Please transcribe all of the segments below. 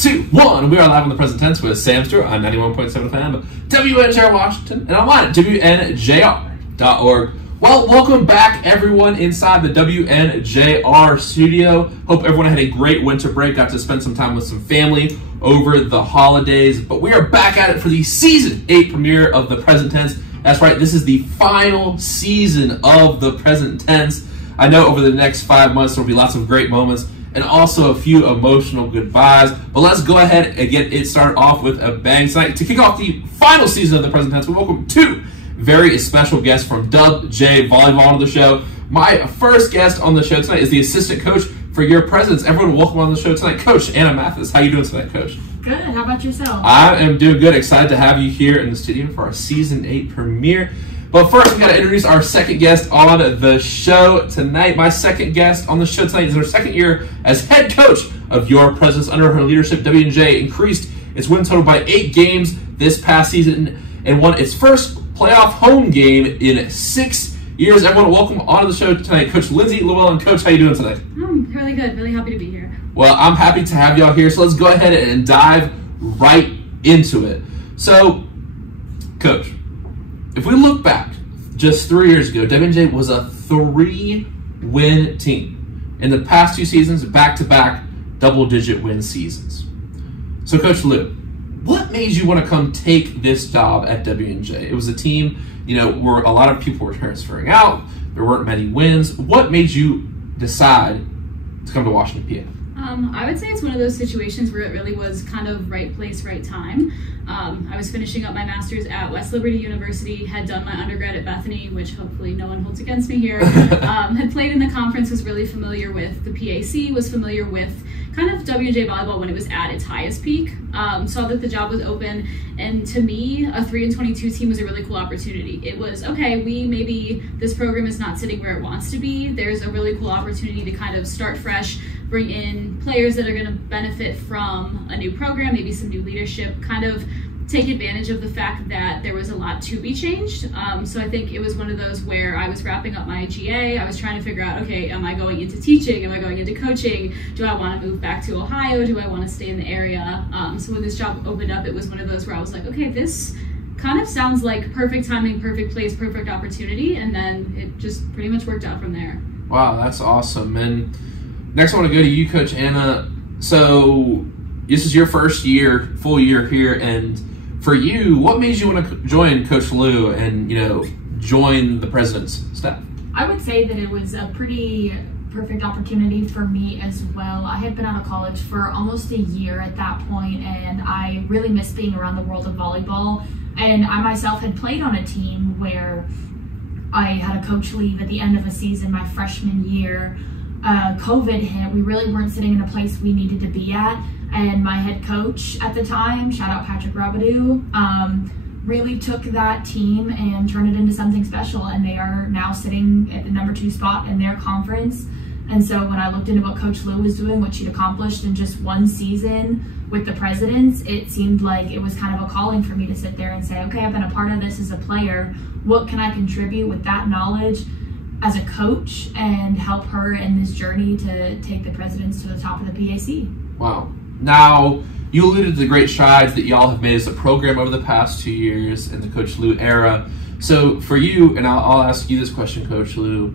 2, 1. We are live on the Present Tense with Sam Stewart on 91.7 FM, WNJR Washington, and online at WNJR.org. Well, welcome back, everyone, inside the WNJR studio. Hope everyone had a great winter break, got to spend some time with some family over the holidays. But we are back at it for the Season 8 premiere of the Present Tense. That's right, this is the final season of the Present Tense. I know over the next 5 months there will be lots of great moments and also a few emotional goodbyes. But let's go ahead and get it started off with a bang tonight. To kick off the final season of the Present Tense, we welcome two very special guests from Dubjay Volleyball on the show. My first guest on the show tonight is the assistant coach for your Presidents. Everyone, welcome on the show tonight, Coach Anna Mathis. How you doing tonight, Coach? Good. How about yourself? I am doing good. Excited to have you here in the studio for our Season 8 premiere. But first, we got to introduce our second guest on the show tonight. My second guest on the show tonight is her second year as head coach of your Presidents. Under her leadership, WNJ increased its win total by 8 games this past season and won its first playoff home game in 6 years. Everyone, welcome on the show tonight, Coach Lindsay Llewellyn. Coach, how you doing tonight? I'm really good. Really happy to be here. Well, I'm happy to have y'all here, so let's go ahead and dive right into it. So, Coach, if we look back just 3 years ago, WNJ was a 3-win team. In the past 2 seasons, back-to-back double-digit win seasons. So, Coach Lou, what made you want to come take this job at WNJ? It was a team, where a lot of people were transferring out. There weren't many wins. What made you decide to come to Washington, PA? I would say it's one of those situations where it really was kind of right place, right time. I was finishing up my master's at West Liberty University, had done my undergrad at Bethany, which hopefully no one holds against me here. Had played in the conference, was really familiar with the PAC, was familiar with kind of WNJ volleyball when it was at its highest peak. Saw that the job was open, and to me, a 3-22 team was a really cool opportunity. It was, okay, maybe this program is not sitting where it wants to be. There's a really cool opportunity to kind of start fresh, bring in players that are going to benefit from a new program, maybe some new leadership, kind of take advantage of the fact that there was a lot to be changed. So I think it was one of those where I was wrapping up my GA. I was trying to figure out, okay, am I going into teaching? Am I going into coaching? Do I want to move back to Ohio? Do I want to stay in the area? So when this job opened up, it was one of those where I was like, okay, this kind of sounds like perfect timing, perfect place, perfect opportunity. And then it just pretty much worked out from there. Wow, that's awesome. And next I want to go to you, Coach Anna. So this is your first year, full year here, and for you, what made you want to join Coach Lou and, join the President's staff? I would say that it was a pretty perfect opportunity for me as well. I had been out of college for almost a year at that point, and I really missed being around the world of volleyball. And I myself had played on a team where I had a coach leave at the end of a season my freshman year. COVID hit. We really weren't sitting in a place we needed to be at. And my head coach at the time, shout out Patrick Rabadou, really took that team and turned it into something special. And they are now sitting at the #2 spot in their conference. And so when I looked into what Coach Lou was doing, what she'd accomplished in just 1 season with the Presidents, it seemed like it was kind of a calling for me to sit there and say, okay, I've been a part of this as a player. What can I contribute with that knowledge as a coach and help her in this journey to take the Presidents to the top of the PAC? Wow. Now, you alluded to the great strides that y'all have made as a program over the past 2 years in the Coach Lou era. So for you, and I'll ask you this question, Coach Lou,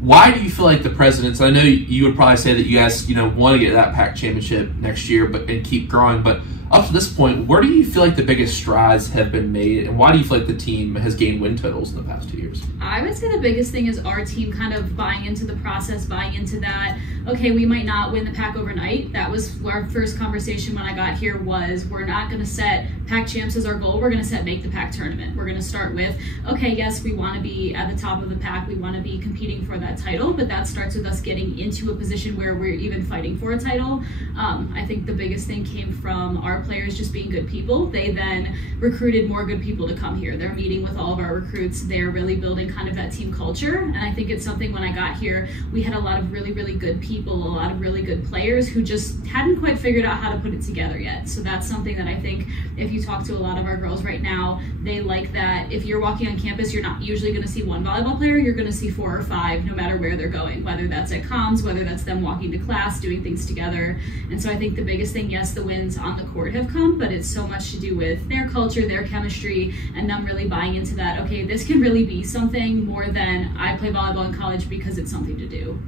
why do you feel like the Presidents, I know you would probably say that you guys, want to get that PAC championship next year and keep growing, but up to this point, where do you feel like the biggest strides have been made, and why do you feel like the team has gained win totals in the past 2 years? I would say the biggest thing is our team kind of buying into the process, buying into that, okay, we might not win the PAC overnight. That was our first conversation when I got here was, we're not going to set PAC champs as our goal. We're going to set make the PAC tournament. We're going to start with, okay, yes, we want to be at the top of the PAC. We want to be competing for that title, but that starts with us getting into a position where we're even fighting for a title. I think the biggest thing came from our our players just being good people, they then recruited more good people to come here. They're meeting with all of our recruits. They're really building kind of that team culture. And I think it's something when I got here, we had a lot of really, really good people, a lot of really good players who just hadn't quite figured out how to put it together yet. So that's something that I think if you talk to a lot of our girls right now, they like that if you're walking on campus, you're not usually going to see one volleyball player, you're going to see 4 or 5 no matter where they're going, whether that's at comms, whether that's them walking to class, doing things together. And so I think the biggest thing, yes, the wins on the court have come, but it's so much to do with their culture, their chemistry, and them really buying into that, okay, this can really be something more than I play volleyball in college because it's something to do.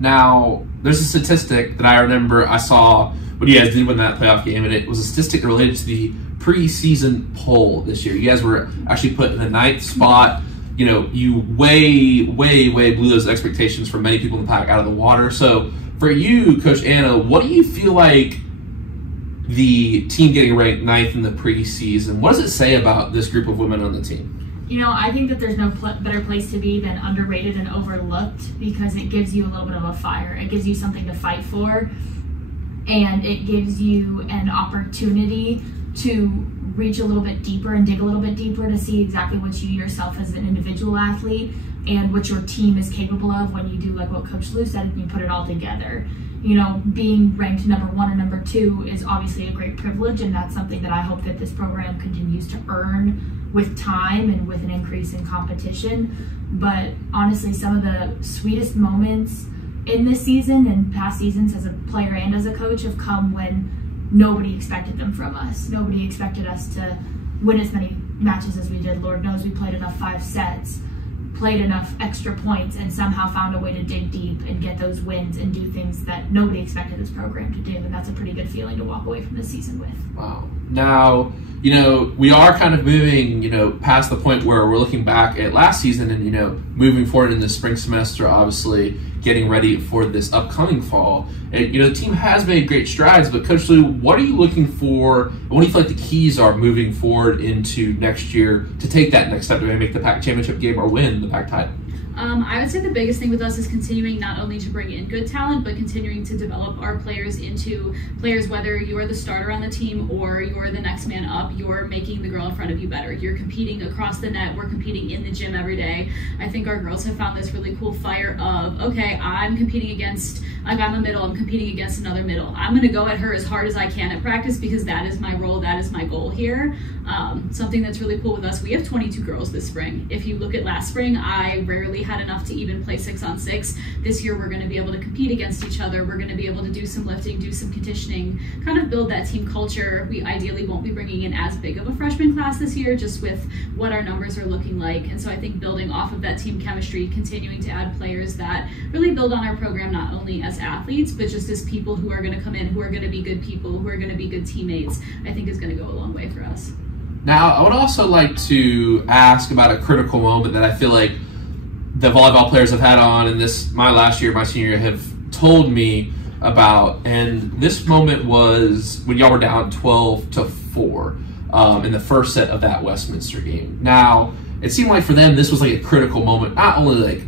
Now, there's a statistic that I remember I saw when you guys did win that playoff game, and it was a statistic related to the preseason poll this year. You guys were actually put in the 9th spot. You know, you way blew those expectations for many people in the pack out of the water. So for you, Coach Anna, what do you feel like the team getting ranked 9th in the preseason, what does it say about this group of women on the team? You know, I think that there's no better place to be than underrated and overlooked, because it gives you a little bit of a fire. It gives you something to fight for, and it gives you an opportunity to reach a little bit deeper and dig a little bit deeper to see exactly what you yourself as an individual athlete and what your team is capable of when you do like what Coach Lou said and you put it all together. You know, being ranked number 1 and number 2 is obviously a great privilege, and that's something that I hope that this program continues to earn with time and with an increase in competition. But honestly, some of the sweetest moments in this season and past seasons as a player and as a coach have come when nobody expected them from us. Nobody expected us to win as many matches as we did. Lord knows we played enough 5 sets, played enough extra points, and somehow found a way to dig deep and get those wins and do things that nobody expected this program to do. And that's a pretty good feeling to walk away from this season with. Wow. Now, you know, we are kind of moving, you know, past the point where we're looking back at last season and, you know, moving forward in the spring semester, obviously getting ready for this upcoming fall. And, you know, the team has made great strides, but Coach Lou, what are you looking for? And what do you feel like the keys are moving forward into next year to take that next step to maybe make the PAC championship game or win the PAC title? I would say the biggest thing with us is continuing not only to bring in good talent, but continuing to develop our players into players, whether you're the starter on the team or you're the next man up, you're making the girl in front of you better. You're competing across the net. We're competing in the gym every day. I think our girls have found this really cool fire of, okay, I'm competing against, like I'm a middle, I'm competing against another middle. I'm going to go at her as hard as I can at practice because that is my role, that is my goal here. Something that's really cool with us, we have 22 girls this spring. If you look at last spring, I rarely had enough to even play 6-on-6. This year we're going to be able to compete against each other. We're going to be able to do some lifting, do some conditioning, kind of build that team culture. We ideally won't be bringing in as big of a freshman class this year, just with what our numbers are looking like. And so I think building off of that team chemistry, continuing to add players that really build on our program, not only as athletes, but just as people who are going to come in, who are going to be good people, who are going to be good teammates, I think is going to go a long way for us. Now, I would also like to ask about a critical moment that I feel like the volleyball players have had on in this, my last year, my senior year, have told me about. And this moment was when y'all were down 12-4 in the first set of that Westminster game. Now, it seemed like for them, this was like a critical moment, not only like,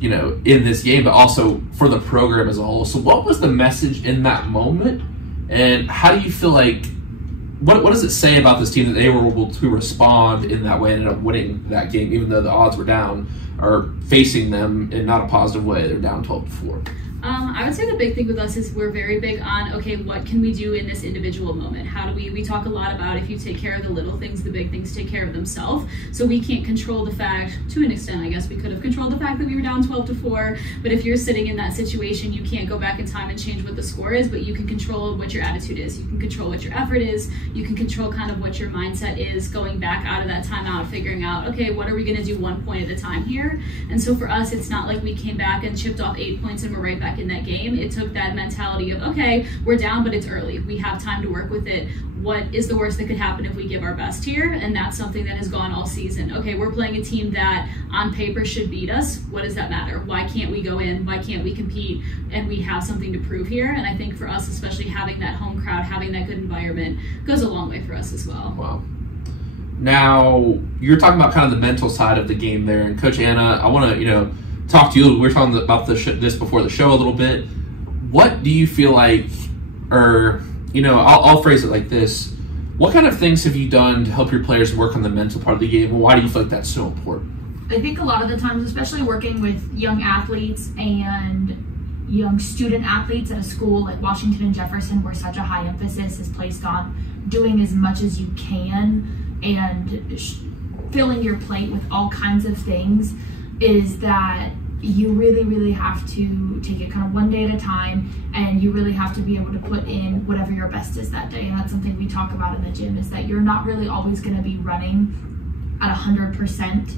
you know, in this game, but also for the program as a whole. So what was the message in that moment? And how do you feel like, what does it say about this team that they were able to respond in that way and ended up winning that game, even though the odds were down or facing them in not a positive way? They're down 12-4. I would say the big thing with us is we're very big on, okay, what can we do in this individual moment? How do we talk a lot about if you take care of the little things, the big things take care of themselves. So we can't control the fact, to an extent, I guess we could have controlled the fact that we were down 12-4, but if you're sitting in that situation, you can't go back in time and change what the score is, but you can control what your attitude is. You can control what your effort is. You can control kind of what your mindset is going back out of that timeout, figuring out, okay, what are we going to do 1 point at a time here? And so for us, it's not like we came back and chipped off 8 points and we're right back in that game. It took that mentality of, okay, we're down, but it's early. We have time to work with it. What is the worst that could happen if we give our best here? And that's something that has gone all season. Okay, we're playing a team that on paper should beat us. What does that matter? Why can't we go in? Why can't we compete? And we have something to prove here. And I think for us, especially having that home crowd, having that good environment goes a long way for us as well. Wow. Now, you're talking about kind of the mental side of the game there. And Coach Anna, I want to, you know, talk to you. We were talking about this before the show a little bit. What do you feel like, or, I'll phrase it like this. What kind of things have you done to help your players work on the mental part of the game? Why do you feel like that's so important? I think a lot of the times, especially working with young athletes and young student athletes at a school like Washington and Jefferson, where such a high emphasis is placed on doing as much as you can and filling your plate with all kinds of things, is that you really, really have to take it kind of one day at a time, and you really have to be able to put in whatever your best is that day. And that's something we talk about in the gym, is that you're not really always going to be running at 100%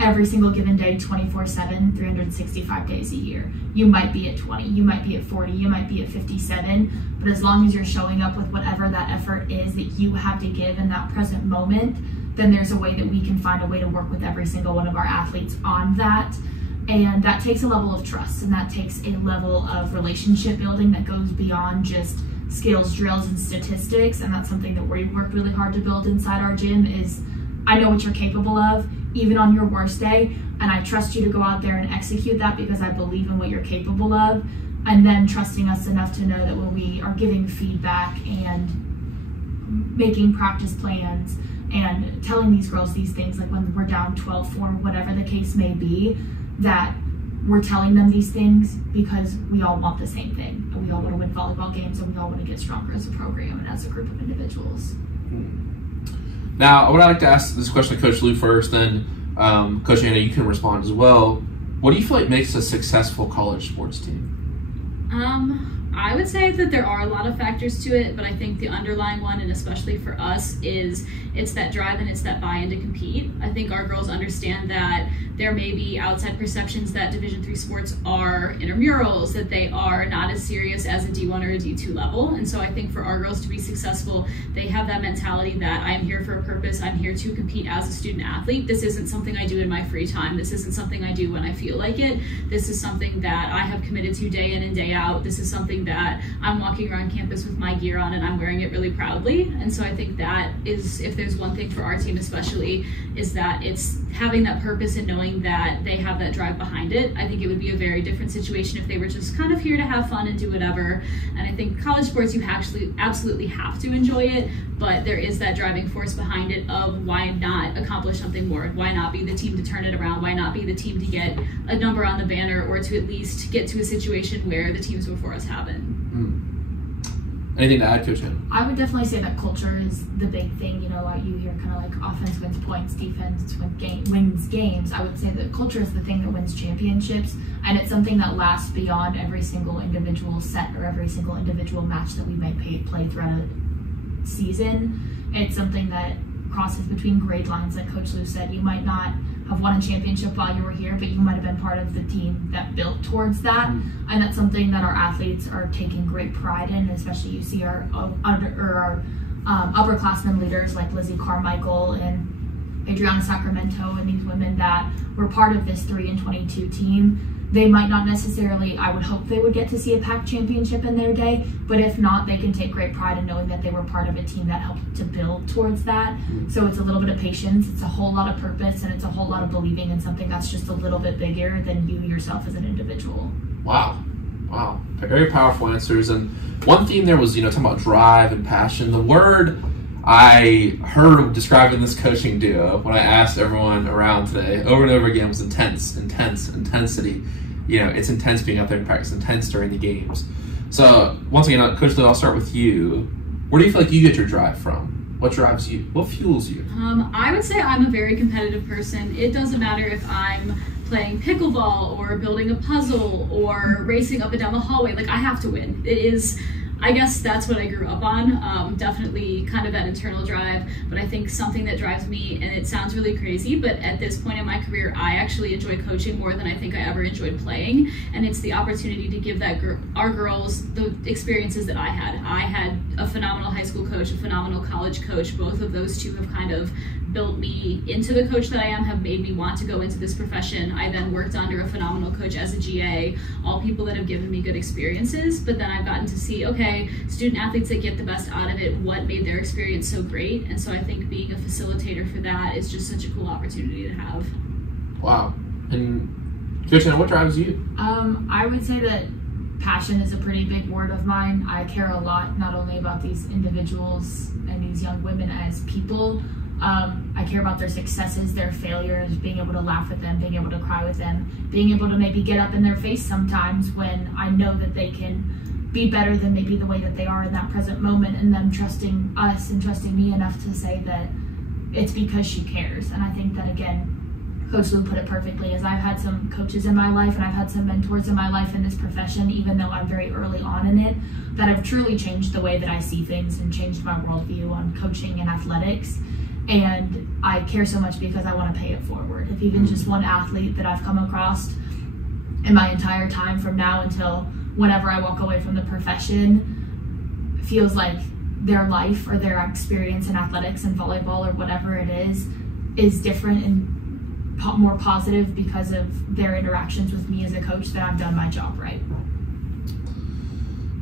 every single given day, 24/7, 365 days a year. You might be at 20, you might be at 40, you might be at 57, but as long as you're showing up with whatever that effort is that you have to give in that present moment, then there's a way that we can find a way to work with every single one of our athletes on that. And that takes a level of trust, and that takes a level of relationship building that goes beyond just skills, drills, and statistics. And that's something that we work really hard to build inside our gym, is I know what you're capable of, even on your worst day, and I trust you to go out there and execute that because I believe in what you're capable of. And then trusting us enough to know that when we are giving feedback and making practice plans and telling these girls these things, like when we're down 12-4, whatever the case may be, that we're telling them these things because we all want the same thing. And we all want to win volleyball games, and we all want to get stronger as a program and as a group of individuals. Now, I would like to ask this question to Coach Lou first, then Coach Anna, you can respond as well. What do you feel like makes a successful college sports team? I would say that there are a lot of factors to it, but I think the underlying one, and especially for us, is it's that drive and it's that buy-in to compete. I think our girls understand that there may be outside perceptions that Division III sports are intramurals, that they are not as serious as a D1 or a D2 level. And so I think for our girls to be successful, they have that mentality that I am here for a purpose, I'm here to compete as a student athlete. This isn't something I do in my free time. This isn't something I do when I feel like it. This is something that I have committed to day in and day out. This is something that I'm walking around campus with my gear on and I'm wearing it really proudly. And so I think that is, if there's one thing for our team especially, is that it's having that purpose and knowing that they have that drive behind it. I think it would be a very different situation if they were just kind of here to have fun and do whatever. And I think college sports, you actually absolutely have to enjoy it, but there is that driving force behind it of why not accomplish something more? Why not be the team to turn it around? Why not be the team to get a number on the banner, or to at least get to a situation where the teams before us haven't? Anything to add, Coach Anna? I would definitely say that culture is the big thing. You know, you hear kind of like offense wins points, defense wins games. I would say that culture is the thing that wins championships, and it's something that lasts beyond every single individual set or every single individual match that we may play throughout a season. It's something that crosses between grade lines, like Coach Lou said. You might not have won a championship while you were here, but you might have been part of the team that built towards that. And that's something that our athletes are taking great pride in, especially you see our upperclassmen leaders like Lizzie Carmichael and Adriana Sacramento, and these women that were part of this 3-22 team. They might not necessarily, I would hope they would get to see a PAC championship in their day, but if not, they can take great pride in knowing that they were part of a team that helped to build towards that. So it's a little bit of patience, it's a whole lot of purpose, and it's a whole lot of believing in something that's just a little bit bigger than you yourself as an individual. Wow. Very powerful answers. And one theme there was, talking about drive and passion. The word I heard describing this coaching duo when I asked everyone around today over and over again was intensity. It's intense being out there in practice, intense during the games. So once again, Coach Lou, I'll start with you. Where do you feel like you get your drive from? What drives you? What fuels you? I would say I'm a very competitive person. It doesn't matter if I'm playing pickleball or building a puzzle or racing up and down the hallway. Like, I have to win. It is, I guess that's what I grew up on. Definitely kind of that internal drive, but I think something that drives me, and it sounds really crazy, but at this point in my career, I actually enjoy coaching more than I think I ever enjoyed playing, and it's the opportunity to give our girls the experiences that I had. I had a phenomenal high school coach, a phenomenal college coach. Both of those two have kind of built me into the coach that I am, have made me want to go into this profession. I then worked under a phenomenal coach as a GA, all people that have given me good experiences, but then I've gotten to see, okay, student athletes that get the best out of it, what made their experience so great. And so I think being a facilitator for that is just such a cool opportunity to have. Wow. And Coach Anna, what drives you? I would say that passion is a pretty big word of mine. I care a lot, not only about these individuals and these young women as people. I care about their successes, their failures, being able to laugh with them, being able to cry with them, being able to maybe get up in their face sometimes when I know that they can be better than maybe the way that they are in that present moment, and them trusting us and trusting me enough to say that it's because she cares. And I think that, again, Coach Lou put it perfectly, as I've had some coaches in my life and I've had some mentors in my life in this profession, even though I'm very early on in it, that have truly changed the way that I see things and changed my worldview on coaching and athletics. And I care so much because I want to pay it forward. If even just one athlete that I've come across in my entire time from now until whenever I walk away from the profession feels like their life or their experience in athletics and volleyball or whatever it is different and more positive because of their interactions with me as a coach, that I've done my job right.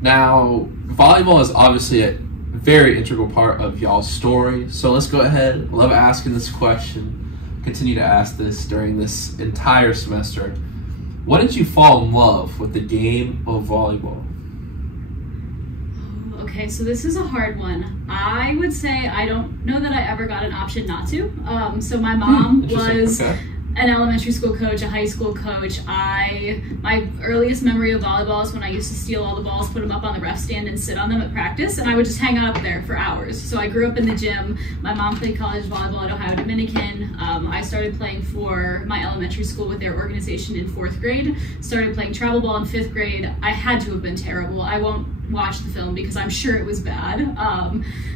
Now, volleyball is obviously a very integral part of y'all's story, so let's go ahead. I love asking this question. Continue to ask this during this entire semester. When did you fall in love with the game of volleyball? Okay, so this is a hard one. I would say I don't know that I ever got an option not to. So my mom was an elementary school coach, a high school coach. My earliest memory of volleyball is when I used to steal all the balls, put them up on the ref stand and sit on them at practice, and I would just hang out up there for hours. So I grew up in the gym. My mom played college volleyball at Ohio Dominican. I started playing for my elementary school with their organization in 4th grade. Started playing travel ball in 5th grade. I had to have been terrible. I won't watch the film because I'm sure it was bad.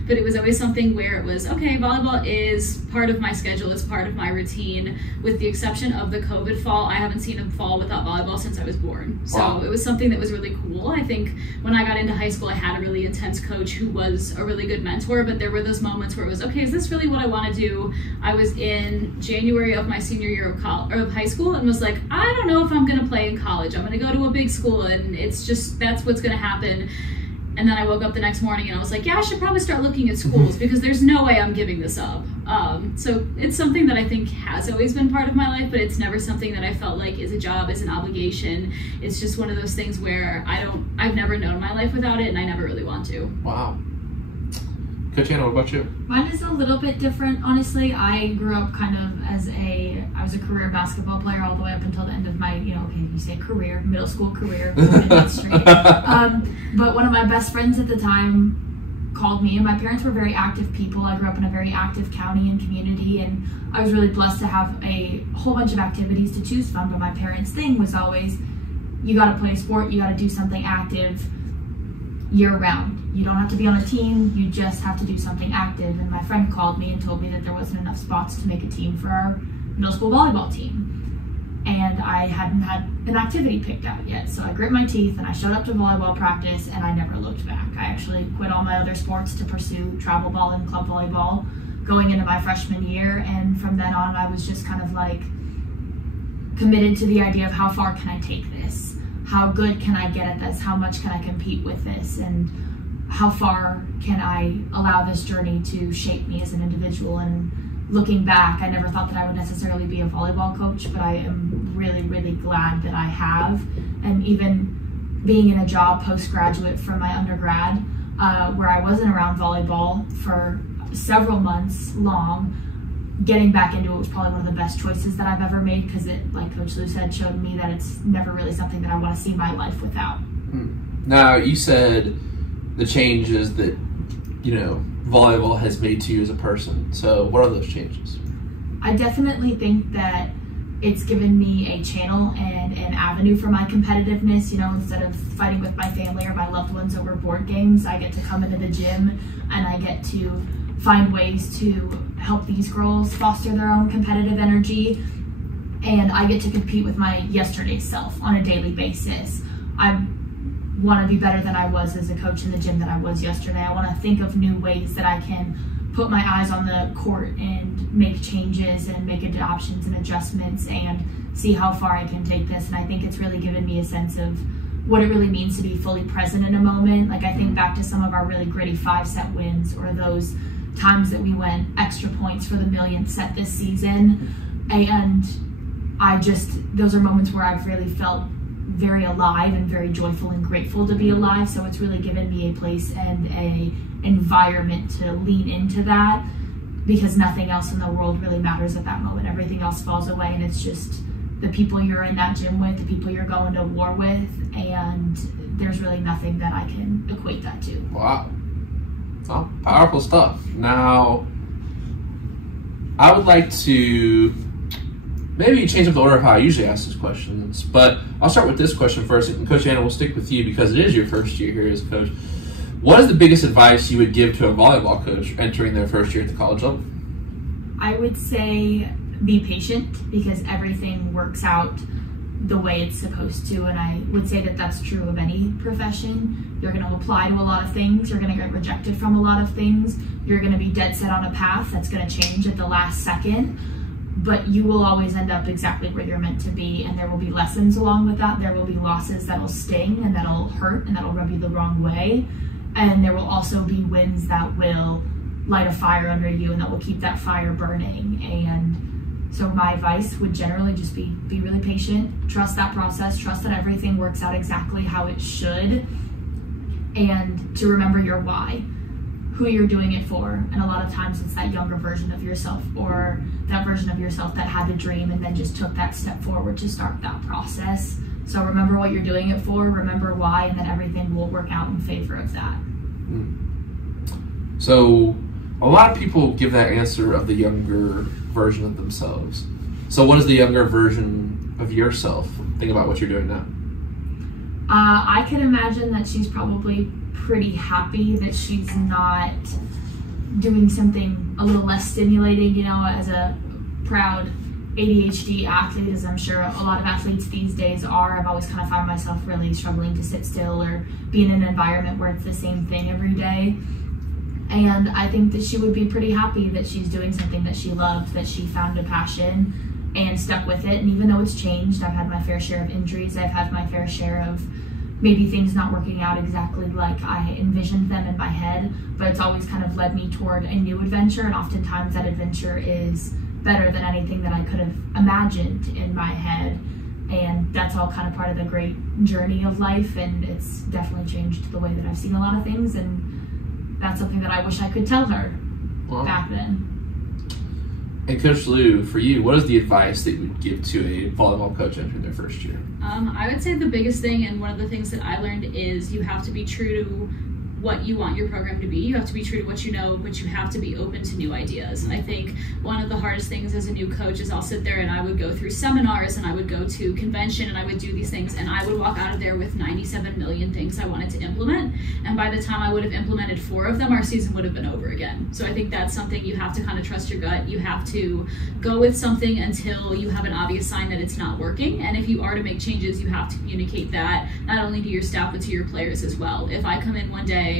But it was always something where it was, okay, volleyball is part of my schedule, it's part of my routine. With the exception of the COVID fall, I haven't seen a fall without volleyball since I was born. So It was something that was really cool. I think when I got into high school, I had a really intense coach who was a really good mentor, but there were those moments where it was, okay, is this really what I want to do? I was in January of my senior year of high school and was like, I don't know if I'm going to play in college. I'm going to go to a big school and it's just, that's what's going to happen. And then I woke up the next morning and I was like, yeah, I should probably start looking at schools because there's no way I'm giving this up. So it's something that I think has always been part of my life, but it's never something that I felt like is a job, is an obligation. It's just one of those things where I've never known my life without it, and I never really want to. Wow. Coach Anna, what about you? Mine is a little bit different, honestly. I grew up kind of I was a career basketball player all the way up until the end of my, you say career, middle school career, but one of my best friends at the time called me, and my parents were very active people. I grew up in a very active county and community, and I was really blessed to have a whole bunch of activities to choose from, but my parents' thing was always, you gotta play a sport, you gotta do something active year-round. You don't have to be on a team, you just have to do something active. And my friend called me and told me that there wasn't enough spots to make a team for our middle school volleyball team. And I hadn't had an activity picked out yet. So I grit my teeth and I showed up to volleyball practice and I never looked back. I actually quit all my other sports to pursue travel ball and club volleyball going into my freshman year. And from then on, I was just kind of like committed to the idea of how far can I take this? How good can I get at this? How much can I compete with this? And how far can I allow this journey to shape me as an individual? And looking back, I never thought that I would necessarily be a volleyball coach, but I am really, really glad that I have. And even being in a job postgraduate from my undergrad, where I wasn't around volleyball for several months long, getting back into it was probably one of the best choices that I've ever made, because it, like Coach Lou said, showed me that it's never really something that I want to see my life without. Now, you said the changes that, volleyball has made to you as a person. So what are those changes? I definitely think that it's given me a channel and an avenue for my competitiveness. Instead of fighting with my family or my loved ones over board games, I get to come into the gym and I get to find ways to help these girls foster their own competitive energy, and I get to compete with my yesterday self on a daily basis. I want to be better than I was as a coach in the gym that I was yesterday. I want to think of new ways that I can put my eyes on the court and make changes and make adoptions and adjustments and see how far I can take this. And I think it's really given me a sense of what it really means to be fully present in a moment. Like, I think back to some of our really gritty 5-set wins, or those times that we went extra points for the millionth set this season, and those are moments where I've really felt very alive and very joyful and grateful to be alive. So it's really given me a place and a environment to lean into that, because nothing else in the world really matters at that moment. Everything else falls away, and it's just the people you're in that gym with, the people you're going to war with, and there's really nothing that I can equate that to. Wow. Oh, powerful stuff. Now, I would like to maybe change up the order of how I usually ask these questions, but I'll start with this question first, and Coach Anna, we'll stick with you because it is your first year here as a coach. What is the biggest advice you would give to a volleyball coach entering their first year at the college level? I would say be patient, because everything works out the way it's supposed to, and I would say that that's true of any profession. You're going to apply to a lot of things, you're going to get rejected from a lot of things, you're going to be dead set on a path that's going to change at the last second, but you will always end up exactly where you're meant to be, and there will be lessons along with that. There will be losses that'll sting and that'll hurt and that'll rub you the wrong way, and there will also be wins that will light a fire under you and that will keep that fire burning. And so my advice would generally just be really patient, trust that process, trust that everything works out exactly how it should, and to remember your why, who you're doing it for. And a lot of times it's that younger version of yourself, or that version of yourself that had a dream and then just took that step forward to start that process. So remember what you're doing it for, remember why, and then everything will work out in favor of that. So a lot of people give that answer of the younger version of themselves. So what is the younger version of yourself think about what you're doing now? I can imagine that she's probably pretty happy that she's not doing something a little less stimulating, you know, as a proud ADHD athlete, as I'm sure a lot of athletes these days are. I've always kind of found myself really struggling to sit still or be in an environment where it's the same thing every day. And I think that she would be pretty happy that she's doing something that she loved, that she found a passion and stuck with it. And even though it's changed, I've had my fair share of injuries, I've had my fair share of maybe things not working out exactly like I envisioned them in my head, but it's always kind of led me toward a new adventure, and oftentimes that adventure is better than anything that I could have imagined in my head. And that's all kind of part of the great journey of life, and it's definitely changed the way that I've seen a lot of things, and that's something that I wish I could tell her back then. And Coach Lou, for you, what is the advice that you would give to a volleyball coach entering their first year? I would say the biggest thing, and one of the things that I learned, is you have to be true to what you want your program to be. You have to be true to what you know, but you have to be open to new ideas. I think one of the hardest things as a new coach is I'll sit there and I would go through seminars and I would go to convention and I would do these things, and I would walk out of there with 97 million things I wanted to implement. And by the time I would have implemented 4 of them, our season would have been over again. So I think that's something you have to kind of trust your gut. You have to go with something until you have an obvious sign that it's not working. And if you are to make changes, you have to communicate that not only to your staff, but to your players as well. If I come in one day,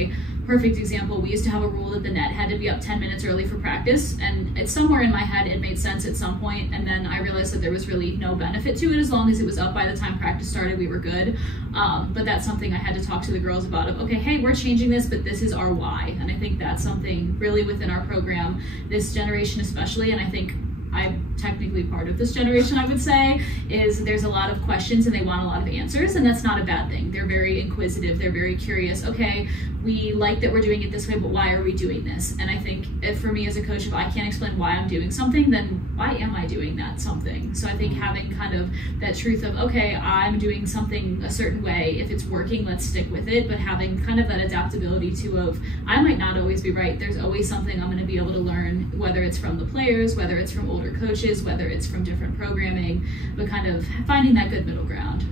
perfect example, we used to have a rule that the net had to be up 10 minutes early for practice, and it's somewhere in my head it made sense at some point, and then I realized that there was really no benefit to it. As long as it was up by the time practice started, we were good. But that's something I had to talk to the girls about, of okay, hey, we're changing this, but this is our why. And I think that's something really within our program, this generation especially, and I think I'm technically part of this generation, I would say, is there's a lot of questions and they want a lot of answers, and that's not a bad thing. They're very inquisitive, they're very curious. Okay, we like that we're doing it this way, but why are we doing this? And I think if, for me as a coach, if I can't explain why I'm doing something, then why am I doing that something? So I think having kind of that truth of, okay, I'm doing something a certain way, if it's working, let's stick with it, but having kind of that adaptability too of, I might not always be right, there's always something I'm gonna be able to learn, whether it's from the players, whether it's from older coaches, whether it's from different programming, but kind of finding that good middle ground.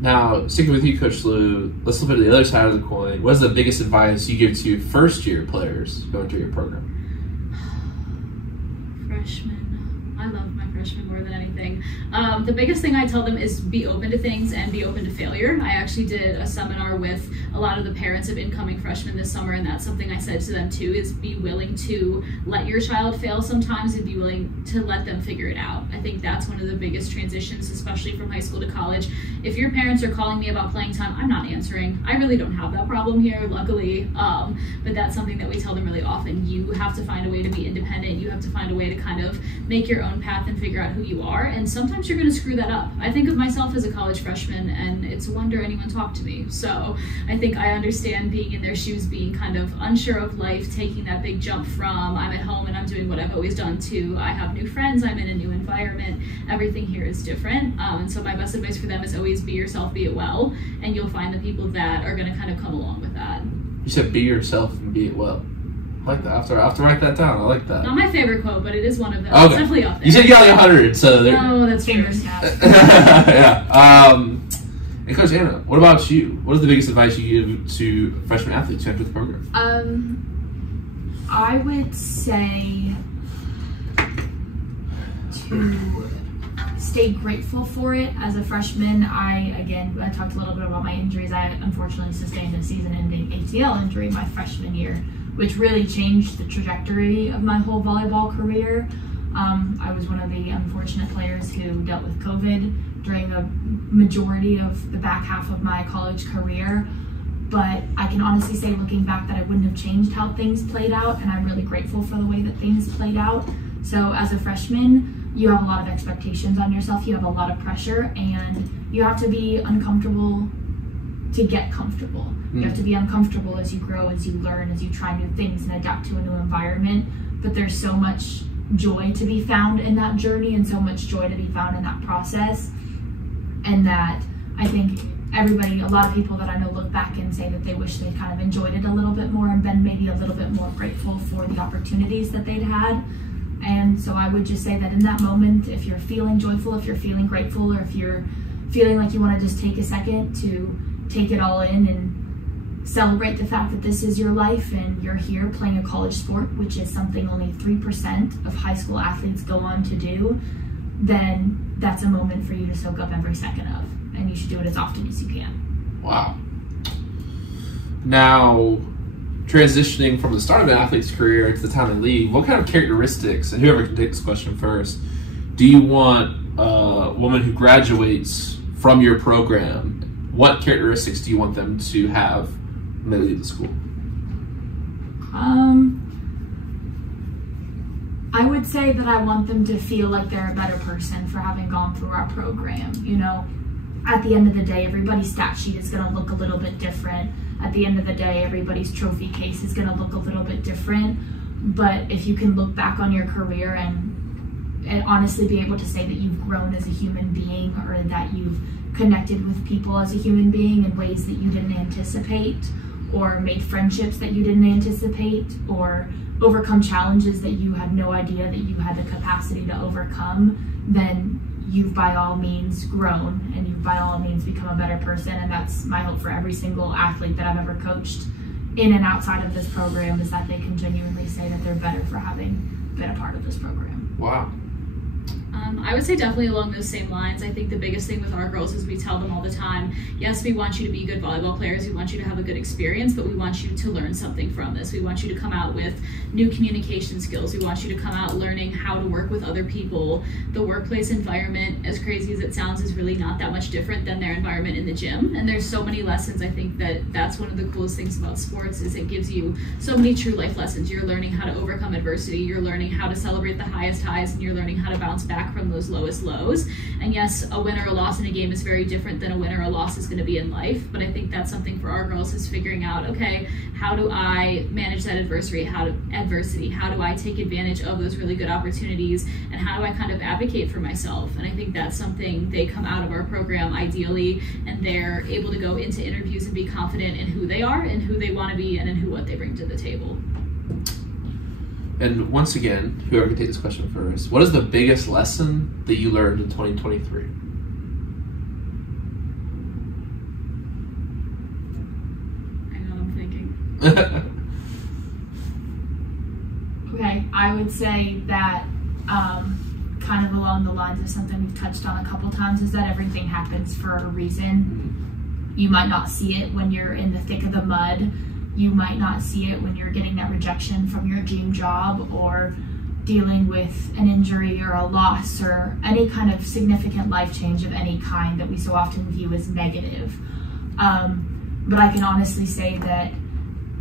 Now, sticking with you, Coach Lou, let's flip it to the other side of the coin. What is the biggest advice you give to first-year players going through your program? Freshmen. I love my freshmen more than anything. The biggest thing I tell them is be open to things and be open to failure. I actually did a seminar with a lot of the parents of incoming freshmen this summer, and that's something I said to them too, is be willing to let your child fail sometimes and be willing to let them figure it out. I think that's one of the biggest transitions, especially from high school to college. If your parents are calling me about playing time, I'm not answering. I really don't have that problem here, luckily, but that's something that we tell them really often. You have to find a way to be independent. You have to find a way to kind of make your own path and figure figure out who you are, and sometimes you're going to screw that up. I think of myself as a college freshman, and it's a wonder anyone talked to me. So I think I understand being in their shoes, being kind of unsure of life, taking that big jump from I'm at home and I'm doing what I've always done to I have new friends, I'm in a new environment, everything here is different. And so my best advice for them is always be yourself, be it well, and you'll find the people that are going to kind of come along with that. You said be yourself and be it well. I like that. I have to write that down. I like that. Not my favorite quote, but it is one of them. Okay. It's definitely up there. You said you got like 100, so there. No, that's true. Yeah. And Coach Anna, what about you? What is the biggest advice you give to freshman athletes who enter the program? I would say to stay grateful for it. As a freshman, I talked a little bit about my injuries. I unfortunately sustained a season-ending ACL injury my freshman year, which really changed the trajectory of my whole volleyball career. I was one of the unfortunate players who dealt with COVID during a majority of the back half of my college career. But I can honestly say, looking back, that I wouldn't have changed how things played out, and I'm really grateful for the way that things played out. So as a freshman, you have a lot of expectations on yourself, you have a lot of pressure, and you have to be uncomfortable to get comfortable. You have to be uncomfortable as you grow, as you learn, as you try new things and adapt to a new environment. But there's so much joy to be found in that journey, and so much joy to be found in that process. And that I think a lot of people that I know look back and say that they wish they kind of enjoyed it a little bit more and been maybe a little bit more grateful for the opportunities that they'd had. And so I would just say that in that moment, if you're feeling joyful, if you're feeling grateful, or if you're feeling like you want to just take a second to take it all in and celebrate the fact that this is your life and you're here playing a college sport, which is something only 3% of high school athletes go on to do, then that's a moment for you to soak up every second of. And you should do it as often as you can. Wow. Now, transitioning from the start of an athlete's career to the time they leave, what kind of characteristics, and whoever can take this question first, do you want a woman who graduates from your program, what characteristics do you want them to have when they leave the school? I would say that I want them to feel like they're a better person for having gone through our program. You know, at the end of the day, everybody's stat sheet is going to look a little bit different. At the end of the day, everybody's trophy case is going to look a little bit different. But if you can look back on your career and honestly be able to say that you've grown as a human being, or that you've connected with people as a human being in ways that you didn't anticipate, or made friendships that you didn't anticipate, or overcome challenges that you had no idea that you had the capacity to overcome, then you've by all means grown, and you've by all means become a better person. And that's my hope for every single athlete that I've ever coached in and outside of this program, is that they can genuinely say that they're better for having been a part of this program. Wow. I would say definitely along those same lines. I think the biggest thing with our girls is we tell them all the time, yes, we want you to be good volleyball players, we want you to have a good experience, but we want you to learn something from this. We want you to come out with new communication skills. We want you to come out learning how to work with other people. The workplace environment, as crazy as it sounds, is really not that much different than their environment in the gym. And there's so many lessons. I think that's one of the coolest things about sports, is it gives you so many true life lessons. You're learning how to overcome adversity. You're learning how to celebrate the highest highs, and you're learning how to bounce back from those lowest lows. And yes, a win or a loss in a game is very different than a win or a loss is going to be in life. But I think that's something for our girls, is figuring out, okay, how do I manage that adversity? How do I take advantage of those really good opportunities? And how do I kind of advocate for myself? And I think that's something they come out of our program ideally, and they're able to go into interviews and be confident in who they are and who they want to be and in what they bring to the table. And once again, whoever can take this question first, what is the biggest lesson that you learned in 2023? Hang on, I'm thinking. Okay, I would say that kind of along the lines of something we've touched on a couple times, is that everything happens for a reason. You might not see it when you're in the thick of the mud. You might not see it when you're getting that rejection from your dream job, or dealing with an injury or a loss or any kind of significant life change of any kind that we so often view as negative. But I can honestly say that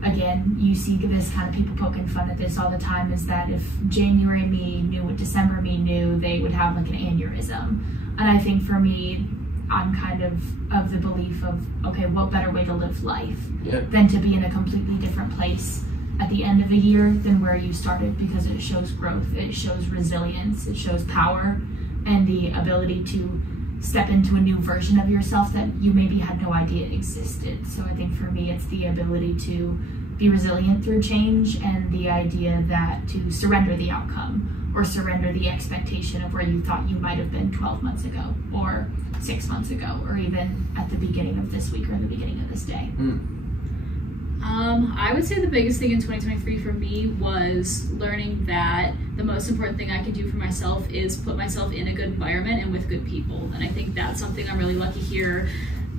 again, you see this kind of people poking fun at this all the time, is that if January me knew what December me knew, they would have like an aneurysm. And I think for me, I'm kind of the belief of, okay, what better way to live life than to be in a completely different place at the end of a year than where you started, because it shows growth, it shows resilience, it shows power, and the ability to step into a new version of yourself that you maybe had no idea existed. So I think for me, it's the ability to be resilient through change, and the idea that to surrender the outcome or surrender the expectation of where you thought you might have been 12 months ago or 6 months ago, or even at the beginning of this week or the beginning of this day. I would say the biggest thing in 2023 for me was learning that the most important thing I could do for myself is put myself in a good environment and with good people. And I think that's something I'm really lucky here.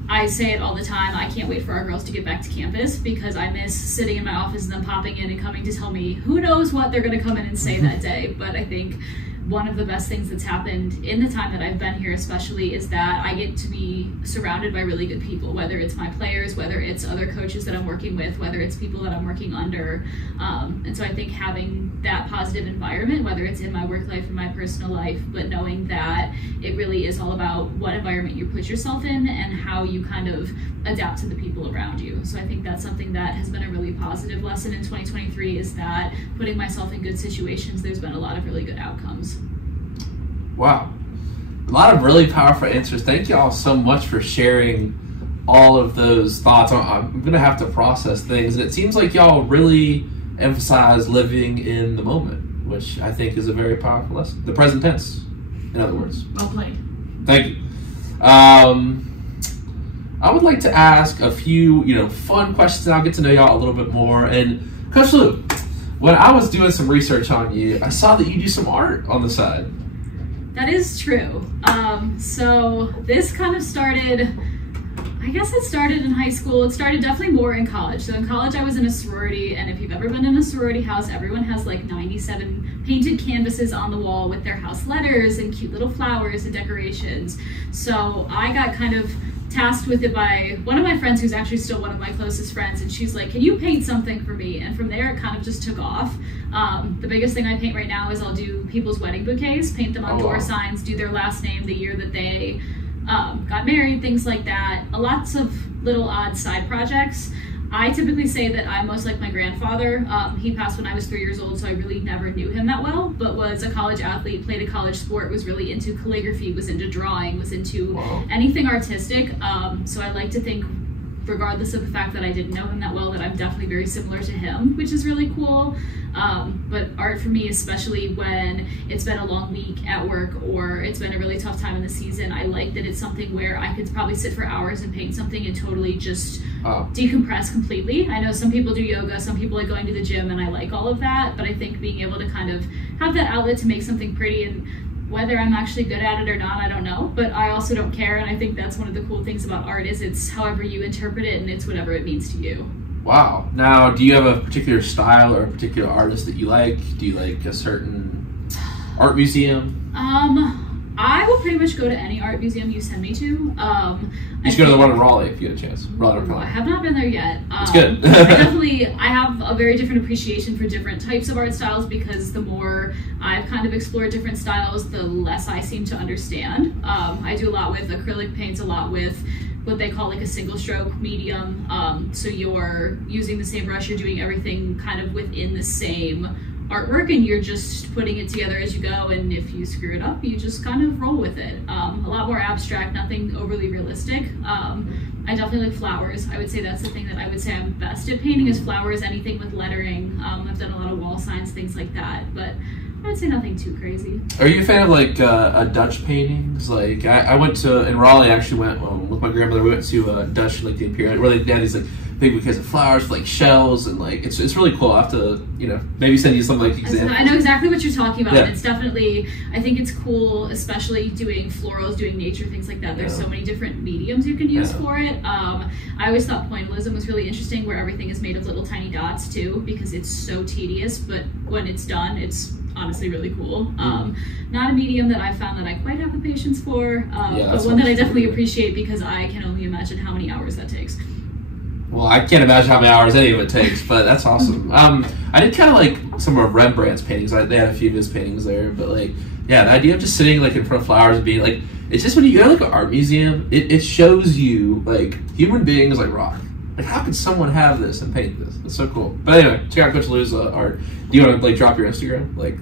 I say it all the time, I can't wait for our girls to get back to campus, because I miss sitting in my office and them popping in and coming to tell me who knows what they're going to come in and say that day. But I think one of the best things that's happened in the time that I've been here especially is that I get to be surrounded by really good people, whether it's my players, whether it's other coaches that I'm working with, whether it's people that I'm working under. And so I think having that positive environment, whether it's in my work life or my personal life, but knowing that it really is all about what environment you put yourself in and how you kind of adapt to the people around you. So I think that's something that has been a really positive lesson in 2023, is that putting myself in good situations, there's been a lot of really good outcomes. Wow. A lot of really powerful answers. Thank you all so much for sharing all of those thoughts. I'm going to have to process things. And it seems like y'all really emphasize living in the moment, which I think is a very powerful lesson. The present tense, in other words. Well played. Thank you. I would like to ask a few, fun questions. I'll get to know y'all a little bit more. And Coach Lou, when I was doing some research on you, I saw that you do some art on the side. That is true. So this kind of started, I guess it started in high school. It started definitely more in college. So in college I was in a sorority, and if you've ever been in a sorority house, everyone has like 97 painted canvases on the wall with their house letters and cute little flowers and decorations. So I got kind of tasked with it by one of my friends, who's actually still one of my closest friends, and she's like, can you paint something for me? And from there it kind of just took off. The biggest thing I paint right now is I'll do people's wedding bouquets, paint them on door signs, do their last name, the year that they got married, things like that. Lots of little odd side projects. I typically say that I'm most like my grandfather. He passed when I was 3 years old, so I really never knew him that well, but was a college athlete, played a college sport, was really into calligraphy, was into drawing, was into anything artistic. So I like to think, regardless of the fact that I didn't know him that well, that I'm definitely very similar to him, which is really cool. But art for me, especially when it's been a long week at work or it's been a really tough time in the season, I like that it's something where I could probably sit for hours and paint something and totally just decompress completely. I know some people do yoga, some people like going to the gym, and I like all of that, but I think being able to kind of have that outlet to make something pretty, and whether I'm actually good at it or not, I don't know, but I also don't care, and I think that's one of the cool things about art, is it's however you interpret it and it's whatever it means to you. Wow. Now, do you have a particular style or a particular artist that you like? Do you like a certain art museum? I will pretty much go to any art museum you send me to. You should go to the one in Raleigh if you get a chance. I have not been there yet. It's good. I have a very different appreciation for different types of art styles, because the more I've kind of explored different styles, the less I seem to understand. I do a lot with acrylic paints, a lot with what they call like a single stroke medium. So you're using the same brush, you're doing everything kind of within the same artwork, and you're just putting it together as you go, and if you screw it up, you just kind of roll with it. A lot more abstract, nothing overly realistic. I definitely like flowers. I would say that's the thing that I would say I'm best at painting, is flowers, anything with lettering. I've done a lot of wall signs, things like that, but I would say nothing too crazy. Are you a fan of like Dutch paintings? Like I went to, in Raleigh, I actually went with my grandmother, we went to Dutch, like the Imperial, where they had these like big bouquets of flowers, like shells, and like it's really cool. I have to, maybe send you some like examples. I know exactly what you're talking about. Yeah. It's definitely, I think it's cool, especially doing florals, doing nature, things like that. There's so many different mediums you can use for it. I always thought pointillism was really interesting, where everything is made of little tiny dots too, because it's so tedious, but when it's done, it's honestly really cool. Not a medium that I've found that I quite have the patience for, but one that I definitely appreciate, because I can only imagine how many hours that takes. Well, I can't imagine how many hours any of it takes, but that's awesome. I did kind of like some of Rembrandt's paintings. They had a few of his paintings there, but like, yeah, the idea of just sitting like in front of flowers and being like, it's just when you go to like an art museum, it shows you like human beings like rock. Like, how could someone have this and paint this? It's so cool. But anyway, check out Coach Lou's art. Do you want to like drop your Instagram? Like,